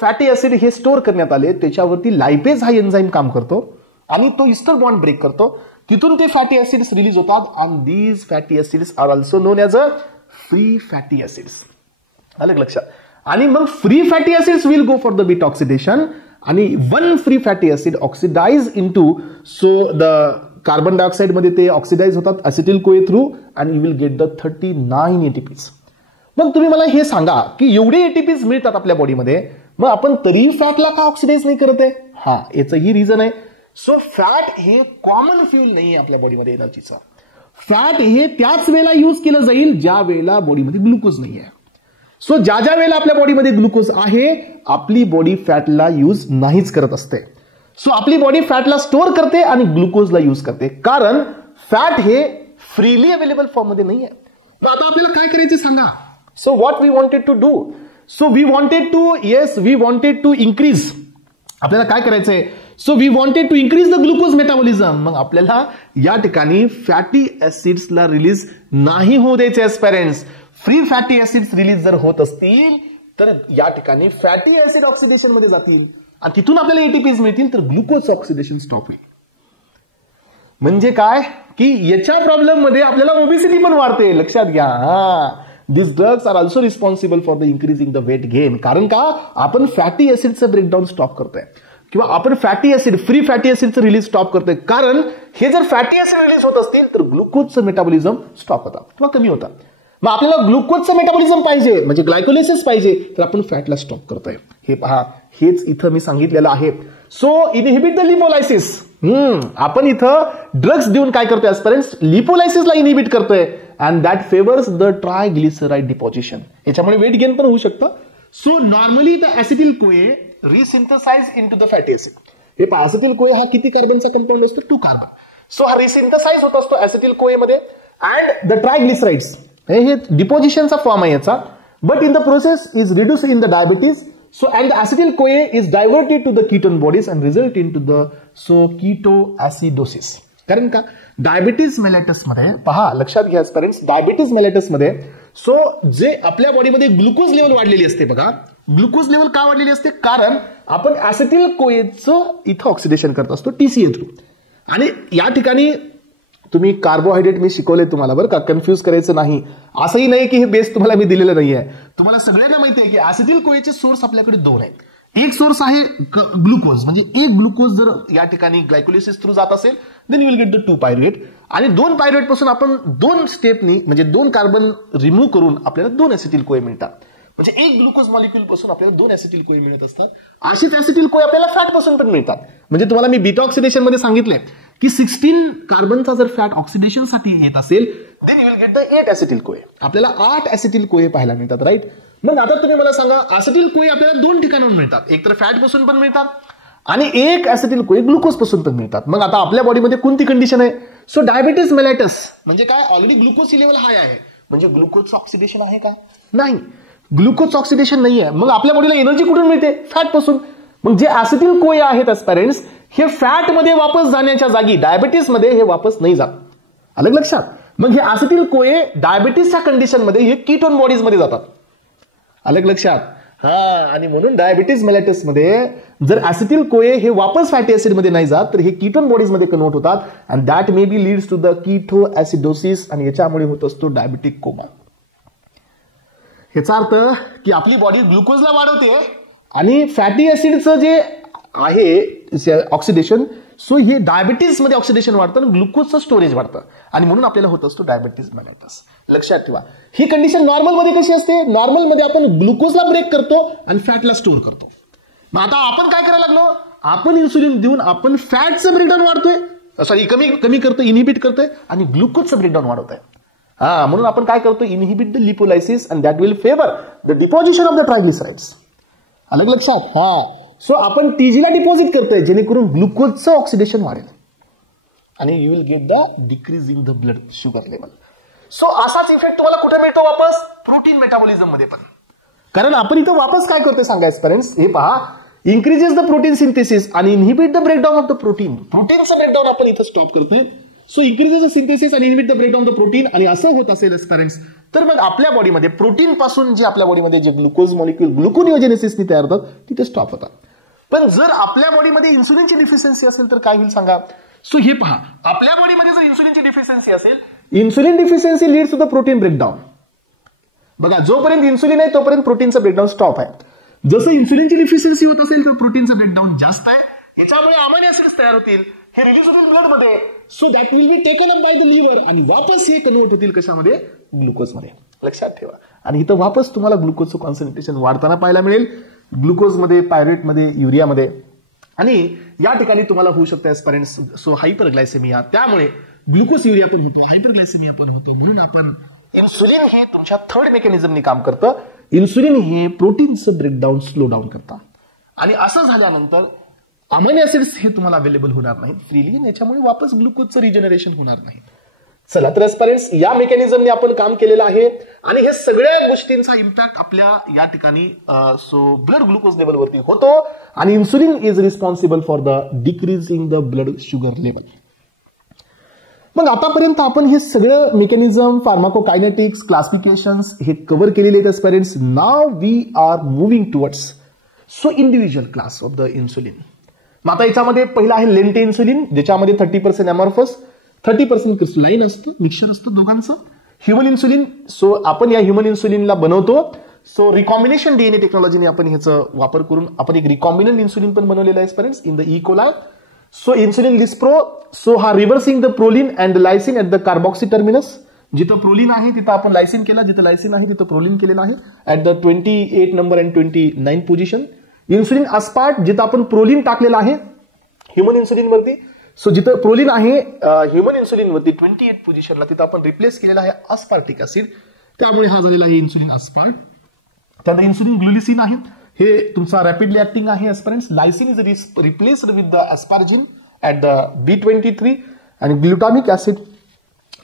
फॅटी ऍसिड हे स्टोअर करण्यात आले त्याच्यावरती लायपेज हा एन्झाईम काम करतो आणि तो ईस्टर बॉन्ड ब्रेक करतो. तिथून ते फॅटी ऍसिड्स रिलीज होतात आणि these fatty acids are also known as a free fatty acids. आलं लक्षात? आणि मग free fatty acids will go for the beta oxidation आणि 1 free fatty acid oxidise into the carbon dioxide मध्ये ते oxidise होतात असिटिल कोए थ्रू आणि you will get the 39 ATPs. मग तुम्ही मला हे सांगा की एवढे एटीपीज मिळतात आपल्या बॉडीमध्ये, मग आपण तरी फॅटला का ऑक्सिडाइज नाही करत आहे? हा, याचं ही रिझन आहे. सो फॅट हे कॉमन फ्युल नाही आहे आपल्या बॉडीमध्ये एनर्जीचा. फॅट हे त्याच वेळेला यूज केलं जाईल ज्या वेळेला बॉडीमध्ये ग्लुकोज नाही आहे. सो ज्या वेळेला आपल्या बॉडीमध्ये ग्लुकोज आहे आपली बॉडी फॅटला यूज नाहीच करत असते. सो आपली बॉडी फॅटला स्टोअर करते आणि ग्लुकोजला यूज करते, कारण फॅट हे फ्रीली अवेलेबल फॉर्म मध्ये नाही आहे. मग आता आपल्याला काय करायचं सांगा? So what we wanted to do, so we wanted to increase. आपल्याला काय करायचंय? So we wanted to increase the glucose metabolism. मग आपल्याला या ठिकाणी फॅटी ऍसिड्सला रिलीज नाही होऊ द्यायचे एस्पिरंट्स. फ्री फॅटी ऍसिड्स रिलीज जर होत असतील तर या ठिकाणी फॅटी ऍसिड ऑक्सिडेशन मध्ये जातील आणि तिथून आपल्याला एटीपीज मिळतील, तर ग्लुकोज ऑक्सिडेशन स्टॉप होईल. म्हणजे काय की याच्या प्रॉब्लेम मध्ये आपल्याला ओबेसिटी पण वाढते. लक्षात घ्या. This drugs are also responsible for the increasing the weight gain. कारण का आपण फॅटी ऍसिडचं ब्रेकडाऊन स्टॉप करतोय किंवा आपण फॅटी ऍसिड फ्री फॅटी ऍसिडचं रिलीज स्टॉप करतोय. कारण हे जर फॅटी ऍसिड रिलीज होत असतील तर ग्लुकोजचं मेटाबॉलिझम स्टॉप होता किंवा कमी होता. मग आपल्याला ग्लुकोजचं मेटाबॉलिझम पाहिजे म्हणजे ग्लायकोलायसिस पाहिजे, तर आपण फॅटला स्टॉप करतोय. हे पहा, हेच इथं मी सांगितलेलं आहे. So inhibit the lipolysis. आपण इथं ड्रग्स देऊन काय करतोय एस्पिरंट्स? लिपोलायसिसला इनहिबिट करतोय and that favours the triglyceride deposition. याच्यामुळे वेट गेन पण होऊ शकतं. So normally the acetyl CoA resynthesise into the fatty acid. हे पहा, ऍसिटिल कोए हा किती कार्बनचा कंपाऊंड असतो? 2 कार्बन. सो हा रिसिंथसाइज होत असतो ऍसिटिल कोए मध्ये अँड द ट्रायग्लिसराइड्स हे डिपॉझिशनचा फॉर्म आहे याचा, but in the process is reduce in the diabetes. So and the acetyl CoA is diverted to the ketone bodies and result into the ketoacidosis. कारण का डायबिटीज मेलेटस मध्ये पहा, लक्षात घ्या parents, diabetes mellitus मध्ये जे आपल्या बॉडीमध्ये ग्लुकोज लेवल वाढलेली असते बघा. ग्लुकोज लेवल का वाढलेली असते? कारण आपण ऍसिटिल कोएचं इथं ऑक्सिडेशन करत असतो TCA थ्रू. आणि या ठिकाणी तुम्ही कार्बोहायड्रेट मी शिकवले तुम्हाला बरं का, कन्फ्यूज करायचं नाही. असंही नाही की हे बेस तुम्हाला मी दिलेलं नाहीये. तुम्हाला सगळ्यांना माहिती आहे की ऍसिटिल कोएचे सोर्स आपल्याकडे 2 आहेत. एक सोर्स आहे ग्लुकोज, म्हणजे एक ग्लुकोज जर या ठिकाणी ग्लायकोलिसिस थ्रू जात असेल then you will get the 2 pyruvate. आणि 2 पायरुवेट पासून आपण 2 स्टेपनी म्हणजे 2 कार्बन रिमूव्ह करून आपल्याला 2 ऍसिटिल कोए मिळतात. म्हणजे एक ग्लुकोज मॉलिक्यूल पासून आपल्याला 2 ऍसिटिल कोए मिळत असतात. अशीच ऍसिटिल कोए आपल्याला फॅट पासून पण मिळतात. म्हणजे तुम्हाला मी बीटा ऑक्सिडेशन मध्ये सांगितलंय की 16 कार्बनचा जर फॅट ऑक्सिडेशन साठी येत असेल then you will get the 8 acetyl CoA. आपल्याला 8 ऍसिटिल कोए पाहायला मिळतात, राईट. मग आता तुम्ही मला सांगा, ऍसिटिल कोए आपल्याला 2 ठिकाणाहून मिळतात. एक तर फॅट पासून पण मिळतात आणि एक ऍसिटिल कोए ग्लुकोज पासून पण मिळतात. मग आता आपल्या बॉडीमध्ये कोणती कंडिशन आहे? सो डायबिटीज मेलेटस म्हणजे काय? ऑलरेडी ग्लुकोजची लेवल हाय आहे, म्हणजे ग्लुकोजचं ऑक्सिडेशन आहे का? नाही, ग्लुकोजचं ऑक्सिडेशन नाही आहे. मग आपल्या बॉडीला एनर्जी कुठून मिळते? फॅट पासून. मग जे ऍसिटिल कोए आहेत पेरेंट्स, हे फॅट मध्ये वापस जाण्याच्या जागी डायबिटीस मध्ये हे वापस नाही जात. अलग लक्षात. मग हे असेटिल कोए डायबिटीसच्या कंडिशन मध्ये हे कीटोन बॉडीज मध्ये जातात. अलग लक्षात. आणि म्हणून डायबिटीज मेलेटस मध्ये जर ऍसिटिल कोए हे वापस फॅटी ऍसिड मध्ये नाही जात तर हे कीटोन बॉडीज मध्ये कन्वर्ट होतात and that may be leads to the ketoacidosis आणि याच्यामुळे होत असतो डायबिटिक कोमा. याचा अर्थ की आपली बॉडी ग्लुकोजला वाढवते आणि फॅटी ऍसिडचं जे आहे ऑक्सिडेशन, सो हे डायबिटीज मध्ये ऑक्सिडेशन वाढतं आणि ग्लुकोजचं स्टोरेज वाढतं आणि म्हणून आपल्याला होत असतो डायबिटीज मेलेटस. लक्षात ठेवा. ही कंडिशन नॉर्मल मध्ये कशी असते? नॉर्मल मध्ये आपण ग्लुकोजला ब्रेक करतो आणि फॅटला स्टोअर करतो. मग आता आपण काय करायला लागलो? आपण इन्सुलिन देऊन आपण फॅटचं ब्रेकडाऊन वाढतोय, सॉरी कमी करतोय, इनहिबिट करतोय आणि ग्लुकोजचं ब्रेकडाऊन वाढवतोय. म्हणून आपण काय करतो? Inhibit the lipolysis and that will favour the deposition of the triglycerides. अलग लक्षात. सो आपण टीजीला डिपॉझिट करतोय जेणेकरून ग्लुकोजचं ऑक्सिडेशन वाढेल आणि you will get the decrease in the blood sugar level. So असाच इफेक्ट तुम्हाला कुठे मिळतो? वापस प्रोटीन मेटाबॉलिझम मध्ये पण. कारण आपण इथं वापस काय करतोय सांगायचं पेरेंट्स, हे पहा, इन्क्रीजेस द प्रोटीन सिंथेसिस आणि inhibit the breakdown of the protein. प्रोटीनचं ब्रेकडाऊन आपण इथं स्टॉप करतोय. सो इन्क्रीजेस द सिंथेसिस आणि inhibit the breakdown of the protein. आणि असं होत असेल पेरेंट्स तर मग आपल्या बॉडीमध्ये प्रोटीन पासून जे आपल्या बॉडीमध्ये जे ग्लुकोज मॉलिक्यूल ग्लुकोनिओजेनेसिसनी तयार होतात तिथे स्टॉप होतात. पण जर आपल्या बॉडीमध्ये इन्सुलिनची डिफिशियन्सी असेल तर काय होईल सांगा? सो हे पहा, आपल्या बॉडीमध्ये जर इन्सुलिनची डिफिशियन्सी असेल, insulin deficiency leads to the protein breakdown. बघा, जोपर्यंत इन्सुलिन आहे तोपर्यंत प्रोटीनचं ब्रेकडाऊन स्टॉप आहे. जसं इन्सुलिनची डिफिशियन्सी होत असेल तर प्रोटीनचं ब्रेकडाऊन जास्त आहे. याच्यामुळे अमायनो ऍसिड्स तयार होतील, हे रिलीज होतील ब्लड मध्ये. So that will be taken up by the liver आणि वापस हे कन्वर्ट होतील कशामध्ये? ग्लुकोजमध्ये. लक्षात ठेवा. आणि इथं वापस तुम्हाला ग्लुकोजचं कॉन्सन्ट्रेशन वाढताना पाहायला मिळेल, ग्लुकोजमध्ये, पायरेटमध्ये, युरियामध्ये. आणि या ठिकाणी तुम्हाला होऊ शकतं ऍस्पायरेंट्स सो हायपरग्लायसेमिया. त्यामुळे ग्लुकोज युरिया पण होतो, हायपरग्लायसेमिया पण होतो. म्हणून आपण इन्सुलिन हे तुमच्या थर्ड मेकॅनिझमनी काम करतं. इन्सुलिन हे प्रोटीनचं ब्रेकडाऊन स्लो डाऊन करतं आणि असं झाल्यानंतर अमायनो ऍसिड्स हे तुम्हाला अवेलेबल होणार नाहीत फ्रीली. याच्यामुळे वापस ग्लुकोजचं रिजनरेशन होणार नाही. चला तर ऍस्पायरेंट्स या मेकॅनिझमने आपण काम केलेलं आहे आणि हे सगळ्या गोष्टींचा इम्पॅक्ट आपल्या या ठिकाणी सो ब्लड ग्लुकोज लेवलवरती होतो आणि insulin is responsible for the decreasing the blood sugar level. मग आतापर्यंत आपण हे सगळं मेकॅनिझम, फार्माकोकायनेटिक्स, क्लासिफिकेशन्स हे कव्हर केलेले आहेत aspirants. Now we are moving towards so individual class of the insulin. मग आता याच्यामध्ये पहिला आहे लेंटे इन्सुलिन, ज्याच्यामध्ये 30% अमॉर्फस, 30% क्रिस्टलाइन असतं, मिक्सचर असतं दोघांचं. ह्युमन इन्सुलिन, सो आपण या ह्युमन इन्सुलिनला बनवतो. सो रिकॉम्बिनेशन डीएनए टेक्नॉलॉजीने आपण ह्याचा वापर करून आपण एक रिकॉम्बिनंट इन्सुलिन पण बनवलेलं आहे parents in the E coli. So insulin lispro, so हा reversing the proline and lysine at the carboxy terminus. जिथं प्रोलिन आहे तिथं आपण लायसिन केला, जिथं लायसिन आहे तिथं प्रोलिन केलेलं आहे at the 28 number and 29 position. Insulin aspart, जिथं आपण प्रोलिन टाकलेला आहे ह्युमन इन्सुलिन वरती. सो जिथं प्रोलिन आहे ह्युमन इन्सुलिन वरती 28 पोझिशनला तिथं आपण रिप्लेस केलेला आहे अस्पार्टिक ऍसिड. त्यामुळे हा झालेला आहे इन्सुलिन अस्पार्ट. त्यानंतर इन्सुलिन ग्लुलिसिन आहे, हे तुमचा रॅपिडली ऍक्टिंग आहे aspirants. Lysine is replaced with the asparagine at the B23 आणि glutamic acid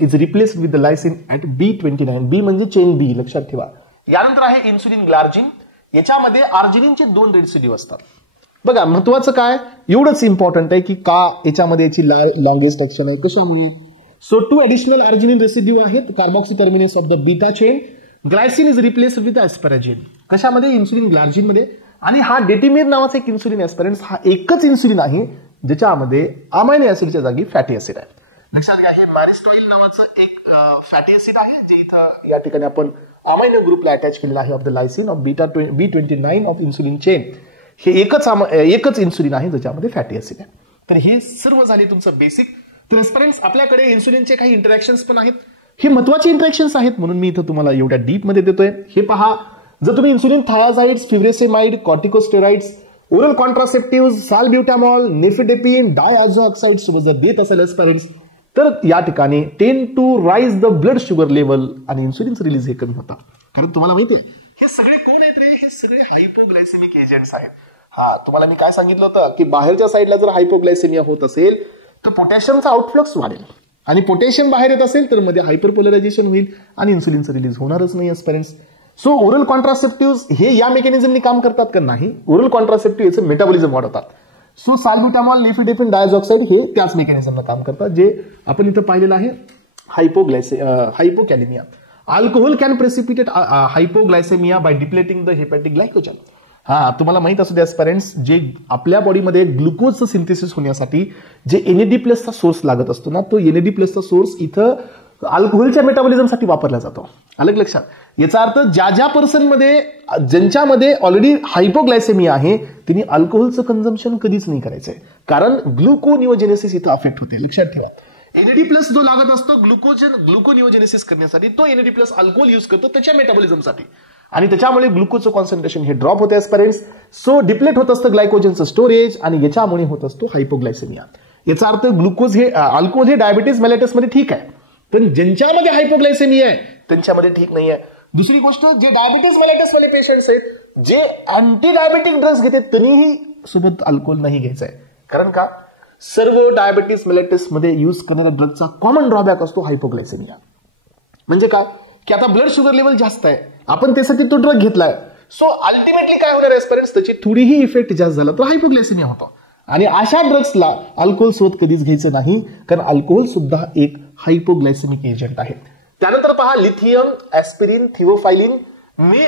is replaced with the lysine at B29. B म्हणजे चेन बी, लक्षात ठेवा. यानंतर आहे इन्सुलिन ग्लार्जिन. याच्यामध्ये आर्जिनिनचे 2 रेसिड्यू असतात. बघा, महत्वाचं काय, एवढंच इम्पॉर्टंट आहे की का याच्यामध्ये याची लॉंगेस्ट ऍक्शन आहे, कशामुळे. सो 2 ॲडिशनल आर्जिनिन रेसिड्यू आहेत, carboxy terminus of the beta chain. Glycine is replaced with asparagine. कशामध्ये? इन्सुलिन ग्लार्जिन मध्ये. आणि हा डेटिमिर नावाचा एक इन्सुलिन ऍस्पायरेंट्स, हा एकच इन्सुलिन आहे ज्याच्यामध्ये अमायनो ऍसिडच्या जागी फॅटी ऍसिड आहे. लक्षात घ्या, हे मॅरिस्टोइल नावाचं एक फॅटी ऍसिड आहे जे इथं या ठिकाणी आपण अमायनो ग्रुपला अटॅच केलेला आहे of the lysine of B29 of insulin chain. हे एकच इन्सुलिन आहे ज्याच्यामध्ये फॅटी ऍसिड आहे. तर हे सर्व झाले तुमचं बेसिक. तर ऍस्पायरेंट्स आपल्याकडे इन्सुलिनचे काही इंटरॅक्शन्स पण आहेत. हे महत्वाचे इंटरॅक्शन्स आहेत म्हणून मी इथं तुम्हाला एवढ्या डीप मध्ये देतोय. हे पहा, जर तुम्ही insulin thiazides, frusemide, corticosteroids, oral contraceptive, salbutamol, nifedipine, diazoxide सोबत जर देत असेल ऍस्पायरेंट्स तर या ठिकाणी tend to rise the blood sugar level आणि इन्सुलिन रिलीज हे कमी होतात. कारण तुम्हाला माहिती आहे हे सगळे कोण आहेत रे? हे सगळे हायपोग्लायसेमिक एजंट्स आहेत. तुम्हाला मी काय सांगितलं होतं की बाहेरच्या साईडला जर हायपोग्लायसेमिया होत असेल तर पोटॅशियमचा आउटफ्लक्स वाढेल आणि पोटॅशियम बाहेर येत असेल तर मध्ये हायपरपोलरायझेशन होईल आणि इन्सुलिनचं रिलीज होणारच नाही ऍस्पायरेंट्स. सो ओरल कॉन्ट्रासेप्टिव्ह हे या मेकॅनिझमनी काम करतात का? नाही. ओरल कॉन्ट्रासेप्टिव्ह याचं मेटाबॉलिझम वाढवतात. सो साल्ब्युटामॉल, निफिडेफिन डायऑक्साईड हे त्याच मेकॅनिझमला काम करतात, जे आपण इथं पाहिलेलं आहे hypokalemia. Alcohol can precipitate hypoglycemia by depleting the hepatic glycogen. तुम्हाला माहित असू द्या पेरेंट्स, जे आपल्या बॉडीमध्ये ग्लुकोजचं सिंथेसिस होण्यासाठी जे NAD+चा सोर्स लागत असतो ना, तो NAD+चा सोर्स इथं अल्कोहोलच्या मेटाबॉलिझमसाठी वापरला जातो. अलग लक्षात. याचा अर्थ ज्या पर्सनमध्ये ज्यांच्यामध्ये ऑलरेडी हायपोग्लायसेमिया आहे त्यांनी अल्कोहोलचं कन्झम्पशन कधीच नाही करायचंय, कारण ग्लुकोनिओजेनेसिस इथं अफेक्ट होते. लक्षात ठेवा. NAD+ जो लागत असतो ग्लुकोनिओजेनेसिस करण्यासाठी, तो NAD+ अल्कोहोल यूज करतो त्याच्या मेटाबॉलिझमसाठी, आणि त्याच्यामुळे ग्लुकोजचं कॉन्सन्ट्रेशन हे ड्रॉप होते एस्पेरेंट्स. सो डिप्लेट होत असतं ग्लायकोजनचं स्टोरेज, आणि याच्यामुळे होत असतो हायपोग्लायसेमिया. याचा अर्थ ग्लुकोज हे अल्कोहोल हे डायबिटीज मेलेटस मध्ये ठीक आहे, पण ज्यांच्यामध्ये हायपोग्लायसेमिया आहे त्यांच्यामध्ये ठीक नाही आहे. दुसरी गोष्ट, जे डायबिटीज मेलेटस वाले पेशंट्स आहेत, जे अँटी डायबेटिक ड्रग्ज घेतात, त्यांनीही सोबत अल्कोहोल नाही घ्यायचं आहे. कारण का? सर्व डायबिटीज मेलेटस मध्ये यूज करणाऱ्या ड्रगचा कॉमन ड्रॉबॅक असतो हायपोग्लायसेमिया. म्हणजे का? की आता ब्लड शुगर लेवल जास्त आहे, आपण त्यासाठी तो ड्रग घेतलाय, सो अल्टिमेटली काय होणार आहे, त्याची थोडीही इफेक्ट जास्त झाला तर हायपोग्लायसेमिया होतो. आणि अशा ड्रग्सला अल्कोहोल सोबत कधीच घ्यायचं नाही, कारण अल्कोहोल सुद्धा एक हायपोग्लायसेमिक एजंट आहे. त्यानंतर पहा, लिथियम, ॲस्पिरिन, थिओफायलिन मे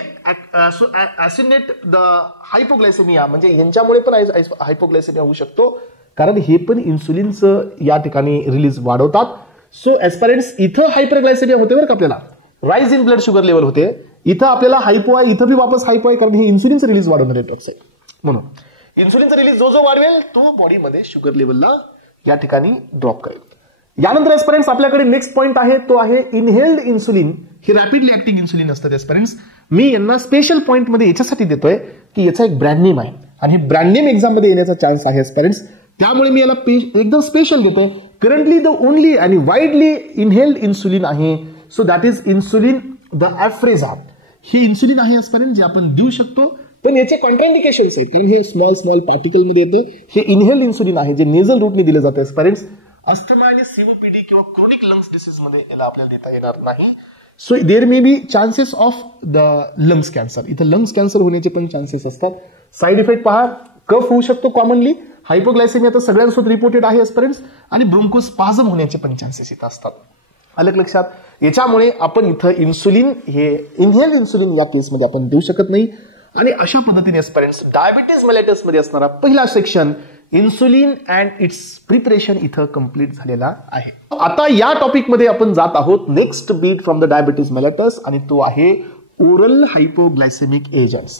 ऍसिनेट द हायपोग्लायसेमिया, म्हणजे यांच्यामुळे पण हायपोग्लायसेमिया होऊ शकतो, कारण हे पण इन्सुलिनचं या ठिकाणी रिलीज वाढवतात. सो एस्पेरेंट्स इथं हायपरग्लायसेमिया होते बरं का, आपल्याला rise in blood sugar level होते, इथं आपल्याला हायपो आहे, इथं बी वापस हायपो आहे, कारण हे इन्सुलिनचं रिलीज वाढवणारे ड्रग्स आहे. म्हणून इन्सुलिनचं रिलीज जो वाढवेल तो बॉडीमध्ये शुगर लेवलला या ठिकाणी ड्रॉप करेल. यानंतर एस्पेरेंट्स आपल्याकडे नेक्स्ट पॉईंट आहे, तो आहे इनहेल्ड इन्सुलिन. हे रॅपिडली ऍक्टिंग इन्सुलिन असतात एस्पेरेंट्स. मी यांना स्पेशल पॉईंट मध्ये याच्यासाठी देतोय की याचा एक ब्रँड नेम आहे, आणि हे ब्रँड नेम एक्झाम मध्ये येण्याचा चान्स आहे एस्पेरेंट्स, त्यामुळे मी याला एकदम स्पेशल देतो. करंटली द ओनली आणि वाईडली इनहेल्ड इन्सुलिन आहे, so that is insulin the Afrezza. हे इन्सुलिन आहे एस्पेरेंट, जे आपण देऊ शकतो, पण याचे कॉन्ट्राइंडिकेशन्स आहेत, हे स्मॉल पार्टिकल मध्ये येते. हे इनहेल्ड इन्सुलिन आहे, जे नेझल रूटने दिलं जातं एस्पेरेंट्स. अस्थमा आणि सीओपीडी किंवा क्रोनिक लंग्स डिसीज मध्ये याला आपल्याला देता येणार नाही. So there may be chances of the lungs cancer, इथं लंग्स कॅन्सर होण्याचे पण चान्सेस असतात. साईड इफेक्ट पहा, कफ होऊ शकतो कॉमनली, हायपोग्लायसेमिया तर सगळ्यांसोबत रिपोर्टेड आहे एस्पेरेंट्स, आणि ब्रोंकोस्पाझम होण्याचे पण चान्सेस इथं असतात. अलग लक्षात. याच्यामुळे आपण इथं इन्सुलिन हे इनहेल्ड इन्सुलिन या केसमध्ये आपण देऊ शकत नाही. आणि अशा पद्धतीने एस्पेरेंट्स डायबिटीज मेलेटस मध्ये असणारा पहिला section insulin and its preparation इथं कंप्लीट झालेला आहे. आता या टॉपिक मध्ये आपण जात आहोत next bit from the diabetes mellitus, आणि तो आहे ओरल हायपोग्लायसेमिक एजंट्स.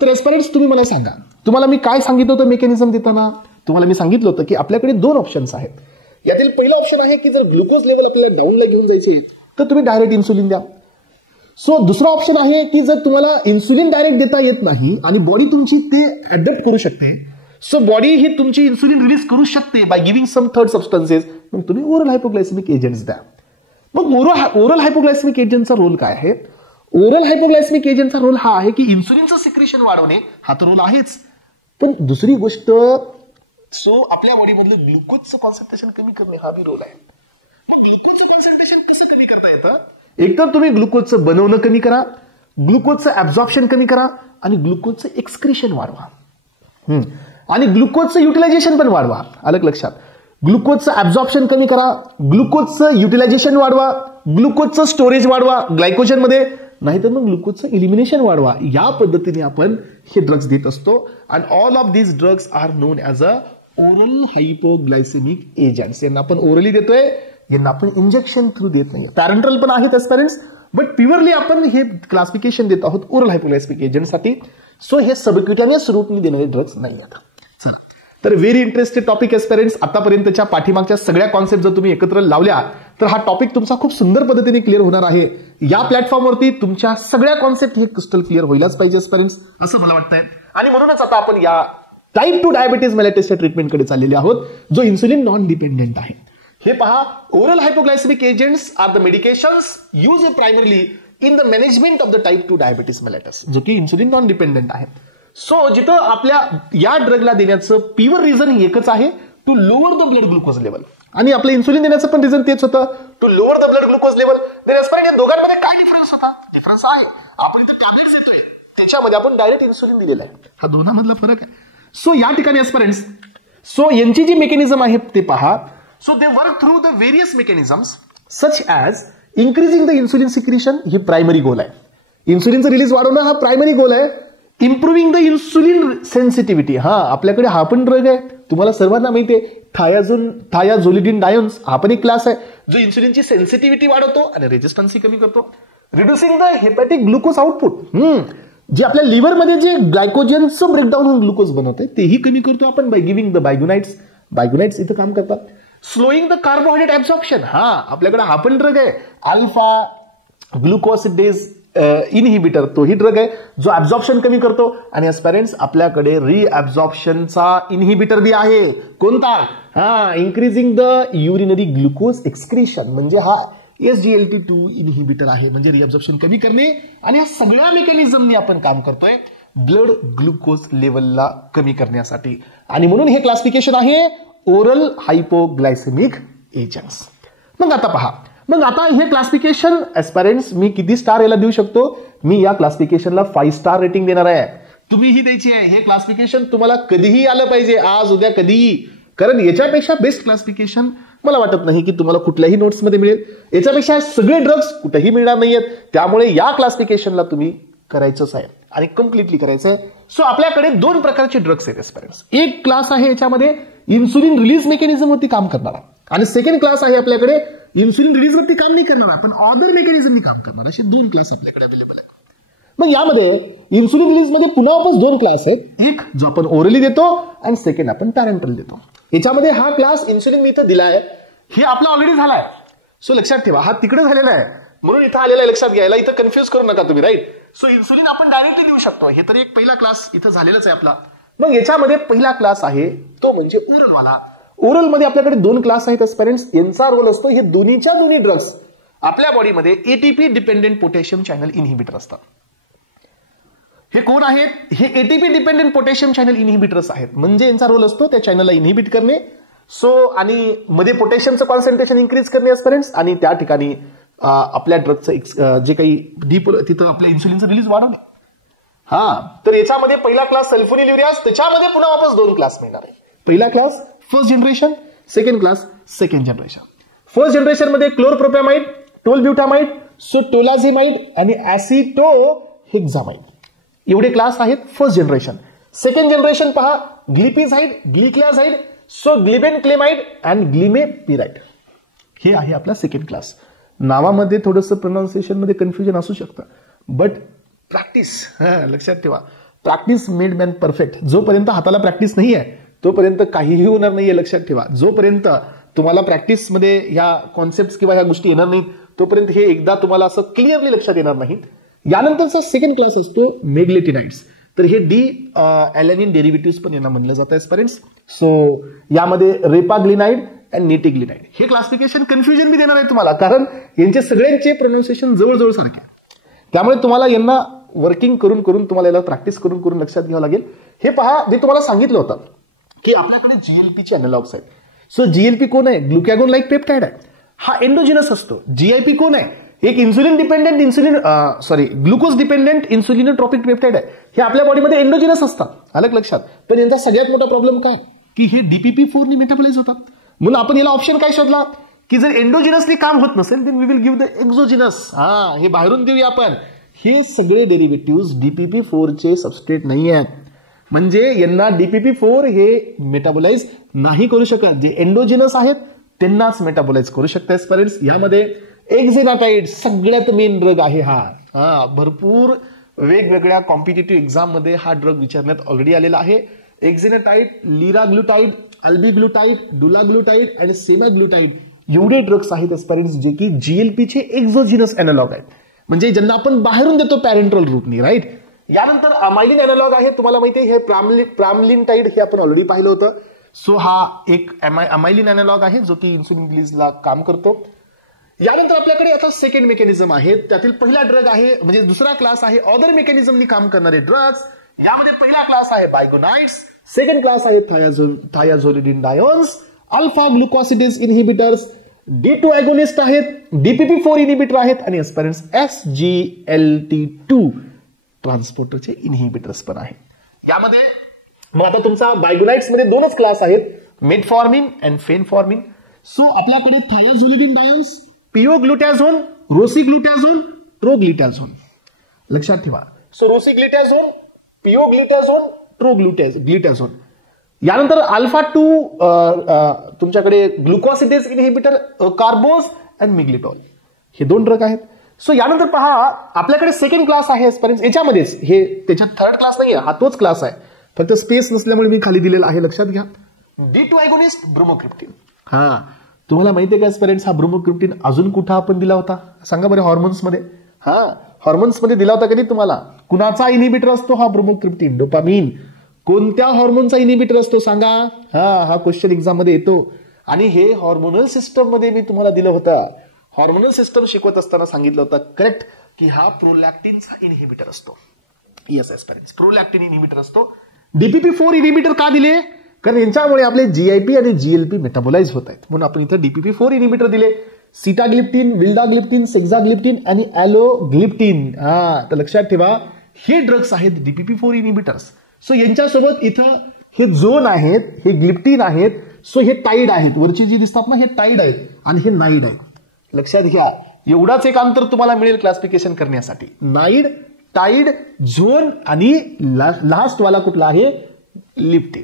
तर एस्पेरेंट्स तुम्ही मला सांगा, तुम्हाला मी काय सांगितलं होतं मेकॅनिझम देताना? तुम्हाला मी सांगितलं होतं की आपल्याकडे दोन ऑप्शन्स आहेत. यातील पहिला ऑप्शन आहे की जर ग्लुकोज लेवल आपल्याला डाऊनला घेऊन जायचे तर तुम्ही डायरेक्ट इन्सुलिन द्या. सो दुसरा ऑप्शन आहे की जर तुम्हाला इन्सुलिन डायरेक्ट देता येत नाही आणि बॉडी तुमची ते अडॅप्ट करू शकते, सो बॉडी ही तुमची इन्सुलिन रिलीज करू शकते by giving some third substances, मग तुम्ही ओरल हायपोग्लायसेमिक एजंट्स द्या. मग ओरल हायपोग्लायसेमिक एजंटचा रोल काय आहे? ओरल हायपोग्लायसेमिक एजंटचा रोल हा आहे की इन्सुलिनचं सिक्रेशन वाढवणे, हा तर रोल आहेच, पण दुसरी गोष्ट सो आपल्या बॉडीमधलं ग्लुकोजचं कॉन्सन्ट्रेशन कमी करणे हा बी रोल आहे. मग ग्लुकोजचं कॉन्सन्ट्रेशन कसं कमी करता येतं? एकतर तुम्ही ग्लुकोजचं बनवणं कमी करा, ग्लुकोजचं ऍब्झॉर्प्शन कमी करा, आणि ग्लुकोजचं एक्सक्रिशन वाढवा, आणि ग्लुकोजचं युटिलायझेशन पण वाढवा. अलग लक्षात. ग्लुकोजचं ऍब्झॉर्प्शन कमी करा, ग्लुकोजचं युटिलायझेशन वाढवा, ग्लुकोजचं स्टोरेज वाढवा ग्लायकोजन मध्ये, नाहीतर मग ग्लुकोजचं इलिमिनेशन वाढवा. या पद्धतीने आपण हे ड्रग्स देत असतो. And all of these drugs are known as a oral हायपोग्लायसेमिक agents. यांना आपण ओरली देतोय, यांना आपण इंजेक्शन थ्रू देत नाही. पॅरेंटल पण आहेत एस्पेरेंट्स, बट प्युअरली आपण हे क्लासिफिकेशन देत आहोत ओरल हायपोग्लायसेमिक एजंटसाठी. सो हे सबक्युटेनियस रूटने देणारे ड्रग्स नाही आहेत. तर व्हेरी इंटरेस्टेड टॉपिक एस्पेरेंट्स. आतापर्यंतच्या पाठीमागच्या सगळ्या कॉन्सेप्ट जर तुम्ही एकत्र लावल्या तर हा टॉपिक तुमचा खूप सुंदर पद्धतीने क्लिअर होणार आहे. या प्लॅटफॉर्मवरती तुमच्या सगळ्या कॉन्सेप्ट हे क्रिस्टल क्लिअर व्हायलाच पाहिजे एस्पेरेंट्स, असं मला वाटतंय. आणि म्हणूनच आता आपण या टाईप 2 डायबिटीज मेलेटसच्या ट्रीटमेंटकडे चाललेले आहोत, जो इन्सुलिन नॉन डिपेंडेंट आहे. हे पहा, oral हायपोग्लायसेमिक agents are the medications use primarily in the management of the type 2 diabetes mellitus, जो की इन्सुलिन नॉन डिपेंडेंट आहे. सो जिथं आपल्या या ड्रगला देण्याचं प्युअर रिझन एकच आहे, to lower the blood glucose level, आणि आपलं इन्सुलिन देण्याचं पण रिझन तेच होतं, to lower the blood glucose level. या दोघांमध्ये काय डिफरन्स होता? डिफरन्स आहे, आपण इथे टॅब्लेट्स देतोय, त्याच्यामध्ये आपण डायरेक्ट इन्सुलिन दिलेलं आहे, हा दोन्हामधला फरक आहे. सो या ठिकाणी एस्पेरेंट्स सो यांची जी मेकॅनिझम आहे ते पहा. So they work through the various mechanisms such as increasing the insulin secretion, ही प्रायमरी गोल आहे. इन्सुलिनचं रिलीज वाढवणं हा प्रायमरी गोल आहे. इम्प्रुव्हिंग द इन्सुलिन सेन्सिटिव्हिटी, हा आपल्याकडे हा पण ड्रग आहे, तुम्हाला सर्वांना माहिती आहे थायाझोलिडिन डायोन्स, हा पण एक क्लास आहे जो इन्सुलिनची सेन्सिटिव्हिटी वाढवतो आणि रेजिस्टन्सही कमी करतो. रिड्युसिंग द हेपॅटिक ग्लुकोज आउटपुट, जे आपल्या लिव्हरमध्ये जे ग्लायकोजनचं ब्रेकडाऊन होऊन ग्लुकोज बनवते तेही कमी करतो आपण बाय गिव्हिंग द बायगुनाइट्स इथं काम करतात. स्लोईंग द कार्बोहायड्रेट ऍब्सॉर्प्शन, हा आपल्याकडे हा पण ड्रग आहे अल्फा ग्लुकोसिडेज इनहिबिटर, तोही ड्रग आहे जो ऍब्सॉर्प्शन कमी करतो. आणि एस्पेरेंट्स आपल्याकडे रिअब्सॉर्प्शनचा इनहिबिटर बी आहे, कोणता? हा increasing the urinary glucose excretion, म्हणजे हा SGLT2 इनहिबिटर आहे, म्हणजे रिअब्सॉर्प्शन कमी करणे. आणि या सगळ्या मेकॅनिझमनी आपण काम करतोय ब्लड ग्लुकोज लेवलला कमी करण्यासाठी. आणि म्हणून हे क्लासिफिकेशन आहे ओरल हायपोग्लायसेमिक एजंट्स. मग आता पहा, मग आता हे क्लासिफिकेशन एस्पायरंट्स मी किती स्टार याला देऊ शकतो? मी या क्लासिफिकेशनला 5 स्टार रेटिंग देणार आहे. तुम्हीही द्यायची आहे. हे क्लासिफिकेशन तुम्हाला कधीही आलं पाहिजे, आज उद्या कधीही, कारण याच्यापेक्षा बेस्ट क्लासिफिकेशन मला वाटत नाही की तुम्हाला कुठल्याही नोट्समध्ये मिळेल. याच्यापेक्षा सगळे ड्रग्स कुठेही मिळणार नाहीयेत. त्यामुळे या क्लासिफिकेशनला तुम्ही करायचंच आहे आणि कम्प्लिटली करायचं आहे. सो आपल्याकडे 2 प्रकारचे ड्रग्स आहेत एस्पायरंट्स. एक क्लास आहे याच्यामध्ये इन्सुलिन रिलीज मेकॅनिझम वरती काम करणारा, आणि सेकंड क्लास आहे आपल्याकडे इन्सुलिन रिलीज वरती काम नाही करणार, आपण अदर मेकॅनिझमनी काम करणार. असे 2 क्लास आपल्याकडे अवेलेबल आहेत. मग यामध्ये इन्सुलिन रिलीज मध्ये पुन्हा वापस 2 क्लास आहेत. एक जो आपण ओरली देतो आणि सेकंड आपण पॅरेंटल देतो. याच्यामध्ये हा क्लास इन्सुलिन मी इथं दिला आहे, हे आपला ऑलरेडी झालाय. सो लक्षात ठेवा, हा तिकडे झालेला आहे म्हणून इथं आलेला आहे, लक्षात घ्यायला. इथं कन्फ्युज करू नका तुम्ही, राईट. सो इन्सुलिन आपण डायरेक्टली देऊ शकतो, हे तरी एक पहिला क्लास इथं झालेलाच आहे आपला. मग याच्यामध्ये पहिला क्लास आहे तो म्हणजे ओरल वाला. ओरल मध्ये आपल्याकडे 2 क्लास आहेत एस्पायरंट्स. यांचा रोल असतो, हे दोन्हीच्या दोन्ही ड्रग्स आपल्या बॉडीमध्ये ATP dependent potassium channel inhibitor असतात. हे कोण आहेत? हे ATP dependent potassium channel inhibitors आहेत. म्हणजे यांचा रोल असतो त्या चॅनलला इनहिबिट करणे, सो आणि मध्ये पोटॅशियमचं कॉन्सन्ट्रेशन इन्क्रीज करणे एस्पायरंट्स, आणि त्या ठिकाणी आपल्या ड्रगचं जे काही तिथं आपल्या इन्सुलिनचं रिलीज वाढवणे. हा, तर याच्यामध्ये पहिला क्लास सल्फोनिल्युरियाज, त्याच्यामध्ये पुन्हा वापस 2 क्लास मिळणार आहे. पहिला class first generation, second class second generation. First generation मध्ये क्लोरप्रोपॅमाइड, टोलब्युटामाइड, सोटोलाझिमाइड आणि ऍसिटोहेक्झामाइड एवढे क्लास आहेत फर्स्ट जनरेशन. सेकंड जनरेशन पहा, ग्लिपिझाइड, ग्लिक्लाझाइड, सो ग्लिबेनक्लेमाइड अँड ग्लिमेपिराइड, हे आहे आपला सेकंड क्लास. नावामध्ये थोडंसं प्रोनाउन्सिएशन मध्ये कन्फ्युजन असू शकतं, बट प्रॅक्टिस, लक्षात ठेवा, प्रॅक्टिस मेड मॅन परफेक्ट. जोपर्यंत हाताला प्रॅक्टिस नाही आहे तोपर्यंत काहीही होणार नाहीये. लक्षात ठेवा, जोपर्यंत तुम्हाला प्रॅक्टिसमध्ये ह्या कॉन्सेप्ट किंवा ह्या गोष्टी येणार नाहीत तोपर्यंत हे एकदा तुम्हाला असं क्लिअरली लक्षात येणार नाहीत. यानंतरचा सेकंड क्लास असतो मेग्लेटिनाइड्स. तर हे डी ॲलेनिन डेरिव्हेटिव्ह पण यांना म्हणलं जातं एस्पायरंट्स. सो यामध्ये रेपाग्लिनाइड अँड नेटिग्लिनाइड. हे क्लासिफिकेशन कन्फ्युजन बी देणार आहे तुम्हाला, कारण यांचे सगळ्यांचे प्रोनाउन्सिएशन जवळजवळ सारखे. त्यामुळे तुम्हाला यांना वर्किंग करून करून तुम्हाला याला प्रॅक्टिस करून करून लक्षात घ्यावं लागेल. हे पहा, मी तुम्हाला सांगितलं होतं की आपल्याकडे जीएलपीचे अॅनालॉग्स आहेत. सो जीएलपी कोण आहे? ग्लुकॅगोन लाईक पेप्टाइड आहे. हा एंडोजिनस असतो. जीआयपी कोण आहे? एक इन्सुलिन ग्लुकोज डिपेंडेंट इन्सुलिनोट्रॉपिक पेप्टाइड आहे. हे आपल्या बॉडीमध्ये एंडोजिनस असतात, अलग लक्षात. पण यांचा सगळ्यात मोठा प्रॉब्लेम काय की हे DPP-4 नी मेटाबोलाइज होतात. म्हणून आपण याला ऑप्शन काय शोधला की जर एंडोजिनसली काम होत नसेल then we will give the exogenous. हे बाहेरून देऊया आपण. हे सगळे डेरिव्हेटिव्ह DPP-4 चे सबस्ट्रेट नाही आहेत, म्हणजे यांना DPP-4 हे मेटाबोलाइज नाही करू शकत. जे एंडोजिनस आहेत त्यांनाच मेटाबोलाइज करू शकतात एस्पायरंट्स. यामध्ये एक्झेनाटाइड सगळ्यात मेन ड्रग आहे. हा भरपूर वेगवेगळ्या कॉम्पिटिटिव्ह एक्झाम मध्ये हा ड्रग विचारण्यात ऑलरेडी आलेला आहे. एक्झेनाटाइड, लिराग्लुटाइड, अल्बिग्लुटाइड, डुलाग्लुटाइड आणि सेमाग्लुटाइड एवढे ड्रग्स आहेत एस्पायरंट्स जे की जीएलपीचे एक्झोजिनस अॅनालॉग आहेत, म्हणजे ज्यांना आपण बाहेरून देतो पॅरेंटल रूटनी, राईट. यानंतर अमायलिन अॅनालॉग आहे. तुम्हाला माहिती आहे हे प्रामलिनटाइड, हे आपण ऑलरेडी पाहिलं होतं. सो हा एक अमायलिन अॅनालॉग आहे जो की इन्सुलिन रिलीजला काम करतो. यानंतर आपल्याकडे आता सेकंड मेकॅनिझम आहे. त्यातील पहिला ड्रग आहे, म्हणजे दुसरा क्लास आहे अदर मेकॅनिझमनी काम करणारे ड्रग्स. यामध्ये पहिला क्लास आहे बायगोनाइड्स, सेकंड क्लास आहे थायाझोलिडिन डायोन्स, अल्फा ग्लुकोसिडेज इनहिबिटर्स, D2 अगोनिस्ट आहेत, DPP-4 इनहिबिटर आहेत आणि एस्पायरंट्स SGLT2 ट्रान्सपोर्टरचे इनहिबिटर्स पण आहेत. यामध्ये मग आता तुमचा बायगोनाइड्स मध्ये 2च क्लास आहेत, मेटफॉर्मिन अँड फेनफॉर्मिन. सो आपल्याकडे थायोझोलिडिन डायन्स, पिओग्लुटॅझोन, रोसिग्लुटॅझोन, ट्रोग्लुटॅझोन. लक्षात ठेवा. सो रोसिग्लुटॅझोन, पिओग्लुटॅझोन, ट्रोग्लुटॅझोन. यानंतर अल्फा 2 तुमच्याकडे ग्लुकोसिडेज इनहिबिटर, कार्बोज अँड मिग्लिटॉल, हे 2 ड्रग आहेत. सो यानंतर पहा आपल्याकडे सेकंड क्लास आहे याच्यामध्येच, हे त्याच्यात थर्ड क्लास नाही आहे, हा तोच क्लास आहे, फक्त स्पेस नसल्यामुळे मी खाली दिलेला आहे. लक्षात घ्या. D2 agonist bromocriptine. हा तुम्हाला माहिती आहे का स्टुडंट्स, हा ब्रोमोक्रिप्टिन अजून कुठं आपण दिला होता सांगा बरं? हॉर्मोन्स मध्ये. हा हॉर्मोन्स मध्ये दिला होता कधी तुम्हाला? कुणाचा इनहिबिटर असतो हा ब्रोमोक्रिप्टिन? डोपामिन. कोणत्या हॉर्मोनचा इनहिबिटर असतो सांगा? हा क्वेश्चन एक्झाम मध्ये येतो. आणि हे हॉर्मोनल सिस्टम मध्ये मी तुम्हाला दिलं होतं. हॉर्मोनल सिस्टम शिकवत असताना सांगितलं होतं करेक्ट की हा प्रोलॅक्टिनचा इनहिबिटर असतो. येस एस्पिरंट्स, प्रोलॅक्टिन इनहिबिटर असतो. DPP-4 इनहिबिटर का दिले? कारण यांच्यामुळे आपले GIP आणि GLP मेटाबोलाइज होत आहेत, म्हणून आपण इथं DPP-4 इनहिबिटर दिले. सीटाग्लिप्टिन, विल्डाग्लिप्टिन, सेक्झाग्लिप्टिन आणि ॲलोग्लिप्टिन. तर लक्षात ठेवा हे ड्रग्स आहेत DPP-4 इनहिबिटर्स. सो यांच्यासोबत इथं हे झोन आहेत, हे ग्लिप्टिन आहेत. सो हे टाईड आहेत, वरची जी दिसतात ना हे टाईड आहेत आणि हे नाईड आहेत. लक्षात घ्या. एवढाच एक अंतर तुम्हाला मिळेल क्लासिफिकेशन करण्यासाठी. नाईड, टाईड, झोन आणि लास्ट वाला कुठला आहे? लिप्टिन.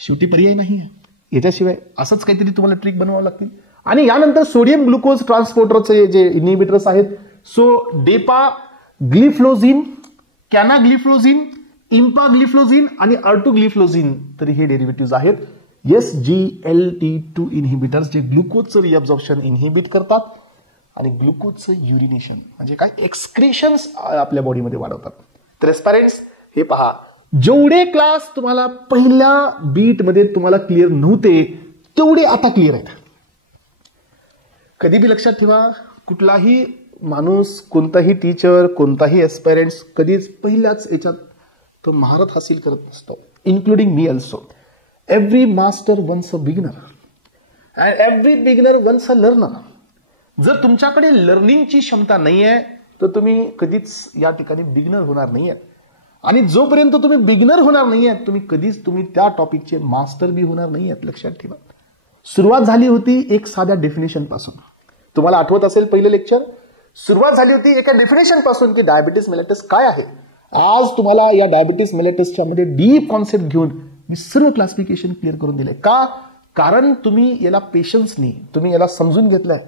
शेवटी पर्याय नाही आहे याच्याशिवाय, असंच काहीतरी तुम्हाला ट्रिक बनवावं लागतील. आणि यानंतर सोडियम ग्लुकोज ट्रान्सपोर्टरचे जे इनहिबिटर्स आहेत, सो डेपा ग्लिफ्लोझिन, कॅनाग्लिफ्लोझिन, इम्पाग्लिफ्लोझिन आणि अर्टुग्लिफ्लोझिन, तर हे डेरिव्हेटिव्ह आहेत SGLT2 इनहिबिटर्स, जे ग्लुकोजचं रिअब्झॉर्प्शन इनहिबिट करतात आणि ग्लुकोजचं युरिनेशन म्हणजे काय एक्सक्रेशन्स आपल्या बॉडीमध्ये वाढवतात. तर एस्पिरंट्स हे पहा, जेवढे क्लास तुम्हाला पहिल्या बीटमध्ये तुम्हाला क्लिअर नव्हते तेवढे आता क्लिअर आहेत. कधी बी लक्षात ठेवा, कुठलाही माणूस, कोणताही टीचर, कोणताही एस्पिरंट्स कधीच पहिल्याच याच्यात तो महारत हासिल करत नसतो, इन्क्लुडिंग मी also. Every master once a beginner and every beginner once a learner. जर तुमच्याकडे लर्निंगची क्षमता नाही आहे तर तुम्ही कधीच या ठिकाणी बिगिनर होणार नाही आहे. आणि जोपर्यंत तुम्ही बिगिनर होणार नाही आहेत तुम्ही कधीच त्या टॉपिकचे मास्टर बी होणार नाही आहेत. लक्षात ठेवा. सुरुवात झाली होती एक साध्या डेफिनेशन पासून. तुम्हाला आठवत असेल पहिलं लेक्चर, सुरुवात झाली होती एका डेफिनेशन पासून की डायबिटीस मेलिटस काय आहे. आज तुम्हाला या डायबिटीस मेलिटसच्या मध्ये डीप कॉन्सेप्ट घेऊन मी सर्व क्लासिफिकेशन क्लिअर करून दिले. का? कारण तुम्ही याला पेशन्सनी, तुम्ही याला समजून घेतलंय,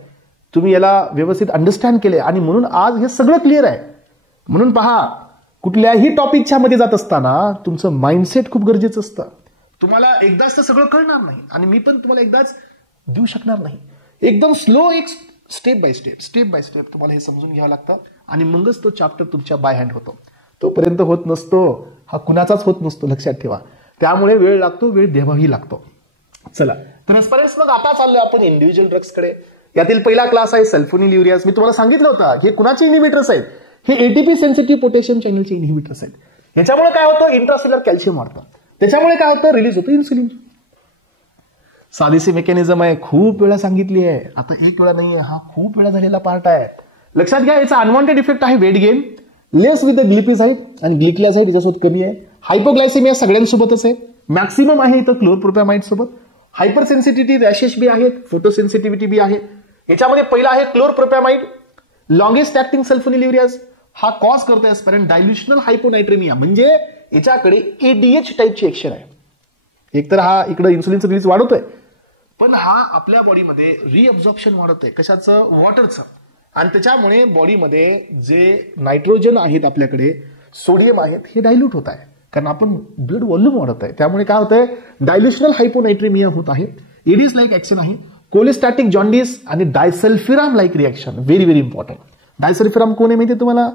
तुम्ही याला व्यवस्थित अंडरस्टँड केले आणि म्हणून आज हे सगळं क्लिअर आहे. म्हणून पहा, कुठल्याही टॉपिकच्या मध्ये जात असताना तुमचं माइंडसेट खूप गरजेचं असतं. तुम्हाला एकदाच तर सगळं कळणार नाही आणि मी पण तुम्हाला एकदाच देऊ शकणार नाही. एकदम स्लो, एक स्टेप बाय स्टेप तुम्हाला हे समजून घ्यावं लागतं आणि मगच तो चॅप्टर तुमच्या बाय हँड होतो. तोपर्यंत होत नसतो, हा कुणाचाच होत नसतो. लक्षात ठेवा. त्यामुळे वेळ लागतो, वेळ द्यावाही लागतो. चला तर मग आता चाललोय आपण इंडिव्हिज्युअल ड्रग्स कडे. यातील पहिला क्लास आहे सल्फोनिल्युरियाज. मी तुम्हाला सांगितलं होतं हे कुणाचे इनहिबिटर्स आहेत? हे ATP सेन्सिटिव्ह पोटॅशियम चॅनलचे इनहिबिटर्स आहेत. याच्यामुळे काय होतं? इंट्रासेल्युलर कॅल्शियम वाढतं. त्याच्यामुळे काय होतं? रिलीज होतं इन्सुलिन. साधीशी मेकॅनिझम आहे, खूप वेळा सांगितली आहे, आता एक वेळा नाहीये, हा खूप वेळा झालेला पार्ट आहे. लक्षात घ्या. याचा अनवॉन्टेड इफेक्ट आहे weight gain, less with the glipizide आणि ग्लिक्लाझाइड याच्यासोबत कमी आहे. हायपोग्लायसेमिया सगळ्यांसोबतच आहे, मॅक्सिमम आहे इथं क्लोरप्रोपॅमाइड सोबत. हायपर सेन्सिटिव्हिटी रॅशेस बी आहेत, फोटोसेन्सिटिव्हिटी बी आहे. याच्यामध्ये पहिला आहे क्लोरप्रोपॅमाइड, लॉंगेस्ट ऍक्टिंग सल्फोनिल्युरियाज. हा कॉज करतोय एस्पिरंट डायल्युशनल हायपोनायट्रेमिया, म्हणजे याच्याकडे ADH टाईपची ऍक्शन आहे. एकतर हा इकडे इन्सुलिनचं रिलीज वाढवतोय, पण हा आपल्या बॉडीमध्ये रिअब्झॉर्प्शन वाढवतोय कशाचं? वॉटरचं. आणि त्याच्यामुळे बॉडीमध्ये जे नायट्रोजन आहेत, आपल्याकडे सोडियम आहेत, हे डायल्यूट होत आहे कारण आपण ब्लड व्हॉल्यूम वाढत आहे. त्यामुळे काय होतंय? डायल्युशनल हायपोनायट्रेमिया होत आहे. एडिस लाईक ऍक्शन आहे, कोलेस्टॅटिक जॉन्डिस आणि disulfiram like reaction. Very very important. Disulfiram कोण आहे माहिती तुम्हाला?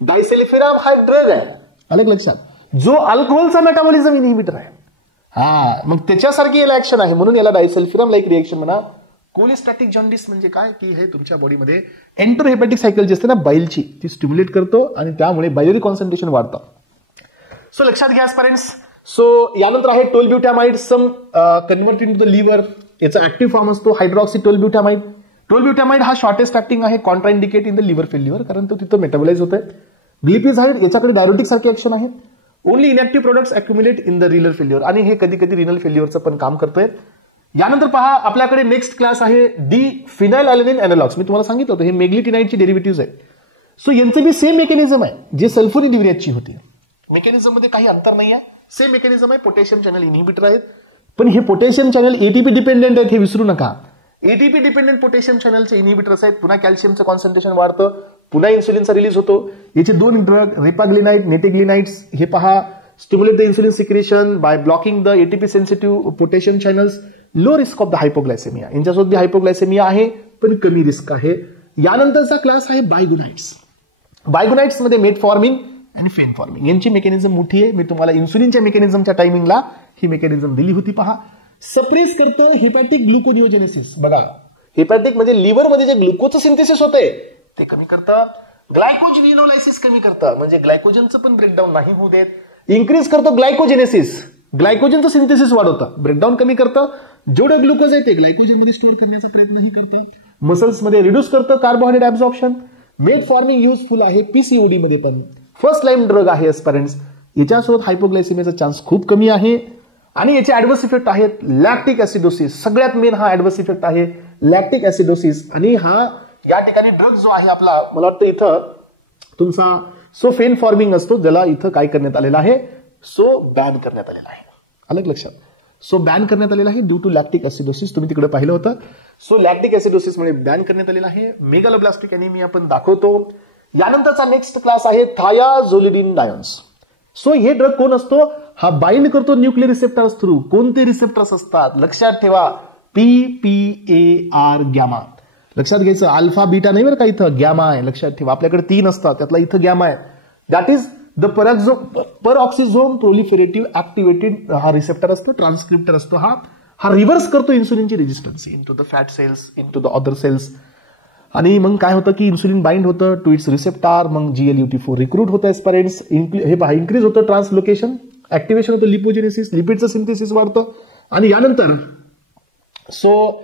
डायसल्फिराम हा ड्रग आहे, अलग लक्षात, जो अल्कोहोलचा मेटाबॉलिझम इनहिबिटर आहे. मग त्याच्यासारखी याला ऍक्शन आहे, म्हणून याला डायसल्फिराम लाईक रिएक्शन म्हणा. कोलेस्टॅटिक जॉन्डिस म्हणजे काय? की हे तुमच्या बॉडीमध्ये एंटरोहेपॅटिक सायकल जी असते ना बाईलची, ती स्टिम्युलेट करतो आणि त्यामुळे बायलरी कॉन्सन्ट्रेशन वाढतं. सो लक्षात घ्या पेरेंट्स. सो यानंतर आहे tolbutamide, some convert into the liver. याचा ऍक्टिव्ह फॉर्म असतो हायड्रॉक्सी टोलब्युटामाइड. टोलब्युटामाइड हा शॉर्टेस्ट ऍक्टिंग आहे, contraindicate in the liver failure, कारण तो तिथं मेटाबोलाइज होत आहे. ग्लिपिझाइड याच्याकडे डायरोटिक सारखी ऍक्शन आहे. Only inactive products accumulate in the renal failure, आणि हे कधी कधी रिनल फेल्युअरचं पण काम करतोय. यानंतर पहा आपल्याकडे नेक्स्ट क्लास आहे डी फिनाइल अॅलेनिन एनालॉग्स. मी तुम्हाला सांगितलं होतं हे मेग्लिटिनाइडची डेरिव्हेटिव्ह आहे. सो यांचं बी सेम मेकॅनिझम आहे जे सल्फोनिडिव्हिरेटची होती. मेकॅनिझम मध्ये काही अंतर नाही आहे, सेम मेकॅनिझम आहे. पोटॅशियम चॅनल इनहिबिटर आहेत, पण हे पोटॅशियम चॅनल एटीपी डिपेंडेंट आहेत हे विसरू नका. एटीपी डिपेंडेंट पोटॅशियम चॅनलचे इनहिबिटर्स आहेत. पुन्हा कॅल्शियमचं कॉन्सन्ट्रेशन वाढतं, पुन्हा इन्सुलिनचा रिलीज होतो. याचे दोन ड्रग रेपाग्लिनाइड, नेटिग्लिनाइड्स हे पहा stimulate the insulin secretion by blocking the ATP sensitive potassium channels. Low risk of the hypoglycaemia. यांच्यासोबत हायपोग्लायसेमिया आहे पण कमी रिस्क आहे. यानंतरचा क्लास आहे बायगोनाइड्स. बायगोनाइड्स मध्ये मेटफॉर्मिन आणि फेनफॉर्मिन यांची मेकॅनिझम मोठी आहे. मी तुम्हाला इन्सुलिनच्या मेकॅनिझमच्या टायमिंगला ही मेकॅनिझम दिली होती. पहा सप्रेस करतं हेपॅटिक ग्लुकोनिओजेनेसिस. बघा हेपॅटिक म्हणजे लिव्हर मध्ये जे ग्लुकोजचं सिंथेसिस होते ते कमी करतं. ग्लायकोजिनोलायसिस कमी करतं, म्हणजे ग्लायकोजनचं पण ब्रेकडाऊन नाही होऊ देत. इन्क्रीज करतं ग्लायकोजेनेसिस, ग्लायकोजनचं सिंथेसिस वाढवतं, ब्रेकडाऊन कमी करतं. जेवढं ग्लुकोज आहे ते ग्लायकोजन मध्ये स्टोअर करण्याचा प्रयत्नही करतं. मसल्स मध्ये रिड्यूस करतं कार्बोहायड्रेट ऍब्झॉर्प्शन. मेटफॉर्मिन युजफुल आहे पीसीओडी मध्ये पण. फर्स्ट लाईन ड्रग आहे एस्पिरंट्स. याच्यासोबत हायपोग्लायसेमियाचा चान्स खूप कमी आहे. आणि याचे ऍडव्हर्स इफेक्ट आहेत लॅक्टिक ऍसिडोसिस. सगळ्यात मेन हा ऍडव्हर्स इफेक्ट आहे लॅक्टिक ऍसिडोसिस. आणि हा या ठिकाणी ड्रग जो आहे आपला, मला वाटतं इथं तुमचा सो फेनफॉर्मिंग असतो, ज्याला इथं काय करण्यात आलेला आहे, सो बॅन करण्यात आलेला आहे. अलग लक्षात, सो बॅन करण्यात आलेला आहे ड्यू टू लॅक्टिक ऍसिडोसिस. तुम्ही तिकडे पाहिलं होतं. सो लॅक्टिक ऍसिडोसिस मुळे बॅन करण्यात आलेला आहे. मेगालोब्लास्टिक एनिमिया आपण दाखवतो. यानंतरचा नेक्स्ट क्लास आहे थायाझोलिडिन डायोन्स. सो हे ड्रग कोण असतो, हा बाइंड करतो न्यूक्लियर रिसेप्टर्स थ्रू. कोणते रिसेप्टर्स असतात लक्षात ठेवा, PPAR गॅमा. लक्षात घ्यायचं, अल्फा बीटा नाही बरं का, इथं गॅमा आहे. लक्षात ठेवा, आपल्याकडे 3 असतात त्यातला इथं गॅमा आहे. That is the peroxisome proliferative activated हा रिसेप्टर असतो, ट्रान्सक्रिप्टर असतो. हा रिव्हर्स करतो इन्सुलिनची resistance into the fat cells, into the other cells. आणि मग काय होतं की इन्सुलिन बाइंड होतं टू इट्स रिसेप्टर. मग GLUT4 रिक्रूट होतं एस्पिरंट्स. हे पहा इन्क्रीज होतं ट्रान्सलोकेशन, ऍक्टिव्हेशन होतं लिपोजेनेसिस, लिपिडचं सिंथेसिस वाढतं. आणि यानंतर सो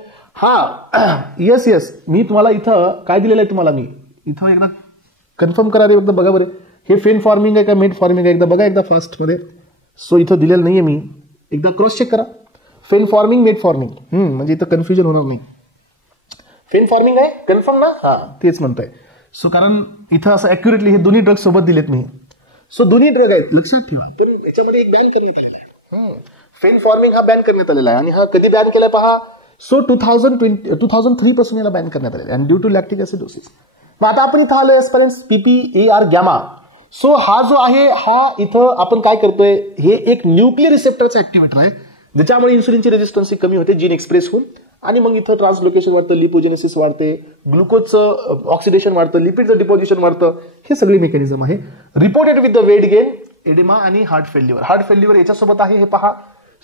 येस मी तुम्हाला इथं काय दिलेलं आहे, तुम्हाला मी इथं एकदा कन्फर्म करा रे, एकदा बघा बरं हे फेन फॉर्मिंग आहे का मेट फॉर्मिंग आहे, एकदा बघा एकदा फर्स्ट मध्ये. सो इथं दिलेलं नाहीये, मी एकदा क्रॉस चेक करा. फेन फॉर्मिंग मेट फॉर्मिंग, म्हणजे इथं कन्फ्युजन होणार नाही. फेन फॉर्मिंग आहे कन्फर्म ना, तेच म्हणतोय. सो कारण इथं असं अॅक्युरेटली हे दोन्ही ड्रग सोबत दिलेत मी. सो दोन्ही ड्रग आहेत लक्षात ठेवा, पण याच्यामध्ये एक बॅन करण्यात आलेला आहे. फेन फॉर्मिंग हा बॅन करण्यात आलेला आहे. आणि हा कधी बॅन केलाय पहा, सो 2003 पासून याला बॅन करण्यात आलेला आहे, आणि ड्यू टू लॅक्टिक ऍसिडोसिस. मग आता आपण इथं आलोय एस्पिरंट्स PPAR गॅमा. सो हा जो आहे हा इथं आपण काय करतोय, हे एक न्यूक्लियर रिसेप्टरचं ऍक्टिव्हेटर आहे, ज्याच्यामुळे इन्सुलिनची रेजिस्टन्स कमी होते, जीन एक्सप्रेस होऊन. आणि मग इथं ट्रान्सलोकेशन वाढतं, लिपोजेनेसिस वाढते, ग्लुकोजचं ऑक्सिडेशन वाढतं, लिपिडचं डिपॉझिशन वाढतं. हे सगळी मेकॅनिझम आहे. Reported with the weight gain, edema आणि हार्ट फेल्युअर. हार्ट फेल्युअर याच्यासोबत आहे हे पहा.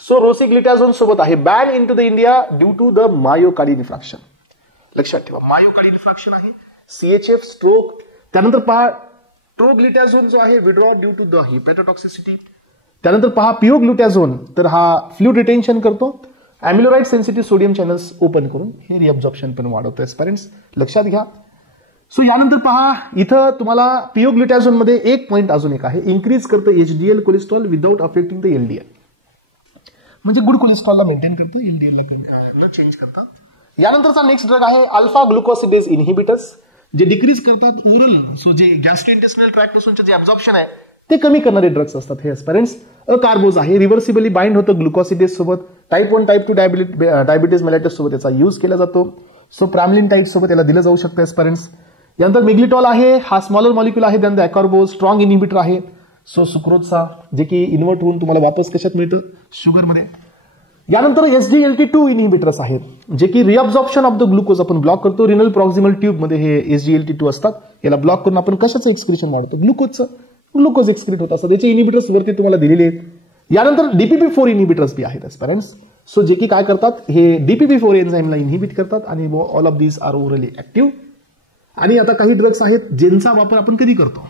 सो रोसिग्लिटाझोन सोबत आहे. Ban into the India due to the myocardial infarction. लक्षात ठेवा, मायोकार्डियल इन्फ्रॅक्शन आहे, CHF, स्ट्रोक. त्यानंतर पहा ट्रोग्लिटाझोन जो आहे विड्रॉ ड्यू टू द हिपॅटोटॉक्सिसिटी. त्यानंतर पहा पिओग्लुटॅझोन, तर हा फ्लूइड रिटेन्शन करतो. अॅमिलोराइड सेन्सिटिव्ह सोडियम चॅनल्स ओपन करून हे रिअब्झॉर्प्शन पण वाढवतो एस्पिरंट्स, लक्षात घ्या. सो यानंतर पहा इथं तुम्हाला पिओग्लुटॅझोन मध्ये एक पॉईंट अजून एक आहे, इन्क्रीज करतं HDL cholesterol without affecting the LDL. म्हणजे गुड कोलेस्ट्रॉलला मेंटेन करतं, LDL ला चेंज करतं. यानंतरचा नेक्स्ट ड्रग आहे अल्फा ग्लुकोसिडेज इनहिबिटर्स, जे डिक्रीज करतात ओरल, सो जे गॅस्ट्रोइंटेस्टिनल ट्रॅक्ट पासूनचे जे ऍब्झॉर्प्शन आहे ते कमी करणारे ड्रग्स असतात हे एस्पिरंट्स. कार्बोज आहे, रिव्हर्सिबली बाइंड होतं ग्लुकोसिडेज सोबत. टाइप 1 टाइप 2 डायबिटीज मेलायटस सोबत याचा यूज केला जातो. सो प्रॅमलिन टाईप सोबत याला दिलं जाऊ शकतं एस्पिरंट्स. यानंतर मिग्लिटॉल आहे, हा स्मॉलर मॉलिक्युल आहे. त्यानंतर अकॉर्बोज स्ट्रॉंग इनहिबिटर आहे. सो सुक्रोजचा, जे की इन्व्हर्ट होऊन तुम्हाला वापस कशात मिळतं, शुगरमध्ये. यानंतर SGLT2 इनहिबिटर्स आहेत, जे की रिअब्झॉर्प्शन ऑफ द ग्लुकोज आपण ब्लॉक करतो. रिनल प्रॉक्सिमल ट्यूब मध्ये हे SGLT2 असतात. याला ब्लॉक करून आपण कशाचं एक्सक्रिशन वाढवतो, ग्लुकोजचं. ग्लुकोज एक्सक्रीट होत असतात. त्याचे इनहिबिटर्स वरती तुम्हाला दिलेले आहेत. यानंतर DPP4 इनहिबिटर्स बी आहेत एस्पिरंट्स. सो जे की काय करतात, हे DPP4 एन्झाईमला इनहिबिट करतात, आणि all of these are orally active. आणि आता काही ड्रग्स आहेत ज्यांचा वापर आपण कधी करतो.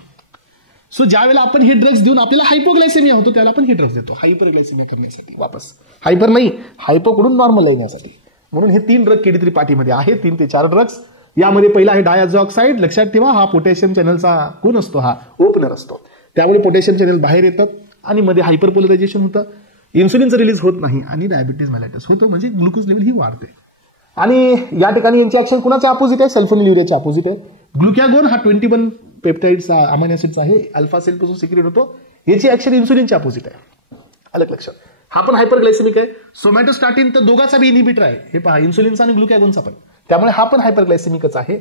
सो ज्या वेळेला आपण हे ड्रग्स देऊन आपल्याला हायपोग्लायसेमिया होतो त्याला आपण हे ड्रग्स देतो हायपरग्लायसेमिया करण्यासाठी, वापस हायपर नाही, हायपोकडून नॉर्मल येण्यासाठी. म्हणून हे 3 ड्रग केडी3 पाठीमध्ये आहे, 3 ते 4 ड्रग्स. यामध्ये पहिला आहे डायझॉक्साईड. लक्षात ठेवा, हा पोटॅशियम चॅनलचा कोण असतो, हा ओपनर असतो. त्यामुळे पोटॅशियम चॅनल बाहेर येतात आणि मध्ये हायपरपोलरायझेशन होतं, इन्सुलिनचं रिलीज होत नाही आणि डायबिटीज मेलायटस होतो, म्हणजे ग्लुकोज लेवल ही वाढते. आणि या ठिकाणी यांची ऍक्शन कुणाच्या अपोजिट आहे? सल्फोनिलुरियाच्या अपोजिट आहे. ग्लुकॅगोन हा 21 पेप्टाइड्स अमायनो ऍसिड्स आहे, अल्फा सेल पासून सिक्रेट होतो. याची ऍक्शन इन्सुलिनच्या अपोजिट आहे. अलग लक्षात. हा पण हायपरग्लायसेमिक आहे. सोमॅटोस्टॅटिन तर दोघाचा बी इनिबिटर आहे, हे पहा, इन्सुलिनचा आणि ग्लुकॅगोनचा पण, त्यामुळे हा पण हायपरग्लायसेमिकच आहे.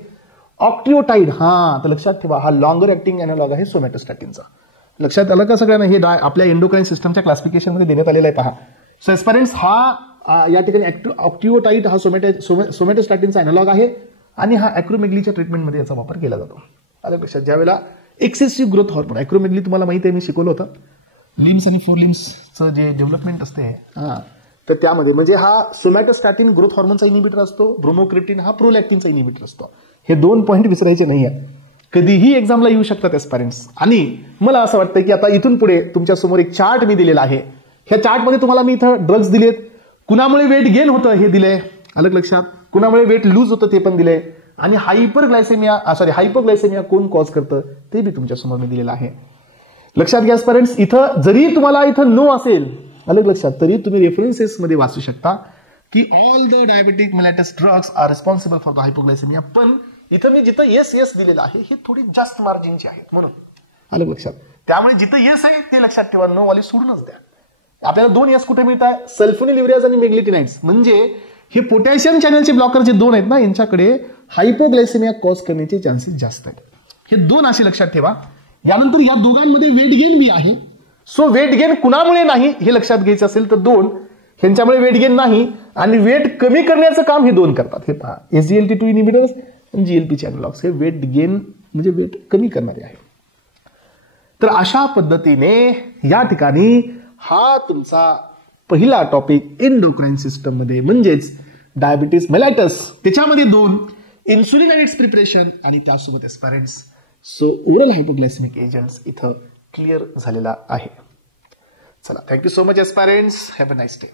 ऑक्टिओटाइड, हा तर लक्षात ठेवा, हा लॉंगर ऍक्टिंग अॅनालॉग आहे सोमॅटोस्टॅटिनचा. लक्षात आलं का सगळ्यांना? हे आपल्या एंडोक्राइन सिस्टमच्या क्लासिफिकेशन मध्ये देण्यात आलेला आहे. पहा, सो एस्पेरेंट्स हा या ठिकाणी ऑक्टिओटाइड हा सोमॅटोस्टॅटिनचा अॅनालॉग आहे आणि हा ॲक्रोमेगलीच्या ट्रीटमेंटमध्ये याचा वापर केला जातो. आलं लक्षात? ज्यावेळेला एक्सेसिव्ह ग्रोथ हॉर्मोन, ॲक्रोमेगली तुम्हाला माहिती आहे, मी शिकवलं होतं, लिम्स आणि फोर लिम्सचं जे डेव्हलपमेंट असते, तर त्यामध्ये म्हणजे हा सोमॅटोस्टॅटिन ग्रोथ हॉर्मोनचा इनिबिटर असतो, ब्रोमोक्रिप्टिन हा प्रोलॅक्टिनचा इनिबिटर असतो. हे 2 पॉईंट विसरायचे नाही आहे, कधीही एक्झामला येऊ शकतात एस्पायरंट्स. आणि मला असं वाटतं की आता इथून पुढे तुमच्या समोर एक चार्ट मी दिलेला आहे. ह्या चार्टमध्ये तुम्हाला मी इथं ड्रग्ज दिलेत, कुणामुळे वेट गेन होतं हे दिलंय, अलग लक्षात, कुणामुळे वेट लूज होतं ते पण दिलंय, आणि हायपोग्लायसेमिया कोण कॉज करतं ते बी तुमच्या समोर मी दिलेलं आहे. लक्षात घ्या एस्पायरंट्स, इथं जरी तुम्हाला इथं नो असेल, अलग लक्षात, तरी तुम्ही रेफरन्सेस मध्ये वाचू शकता की all the diabetic mellitus drugs are responsible for the hypoglycemia. पण इथं मी जिथं येस दिलेलं आहे हे थोडी जास्त मार्जिनची आहेत म्हणून, अलग लक्षात. त्यामुळे जिथं येस आहे ते लक्षात ठेवा, नो वाले सोडूनच द्या. आपल्याला 2 येस कुठे मिळत आहे? सल्फोनिल्युरियाज आणि मेग्लिटिनाइड्स, म्हणजे हे पोटॅशियम चॅनलचे ब्लॉकर जे 2 आहेत ना, यांच्याकडे हायपोग्लायसेमिया कॉज करण्याचे चान्सेस जास्त आहेत. हे 2 असे लक्षात ठेवा. यानंतर या दोघांमध्ये वेट गेन बी आहे. सो वेट गेन कुणामुळे नाही हे लक्षात घ्यायचं असेल तर 2 ह्यांच्यामुळे वेट गेन नाही, आणि वेट कमी करण्याचं काम हे 2 करतात. हे पहा, SGLT2 इनिबिटर्स आणि GLP अॅनालॉग्स हे वेट गेन म्हणजे वेट कमी करणारे आहे. तर अशा पद्धतीने या ठिकाणी हा तुमचा पहिला टॉपिक एंडोक्राइन सिस्टम मध्ये, म्हणजेच डायबिटीज मेलायटस, त्याच्यामध्ये 2 इन्सुलिन आणि इट्स प्रिपरेशन, आणि त्यासोबत एस्पायरंट्स सो ओरल हायपोग्लायसेमिक एजंट्स इथं क्लिअर झालेला आहे. चला, thank you so much aspirants, have a nice day.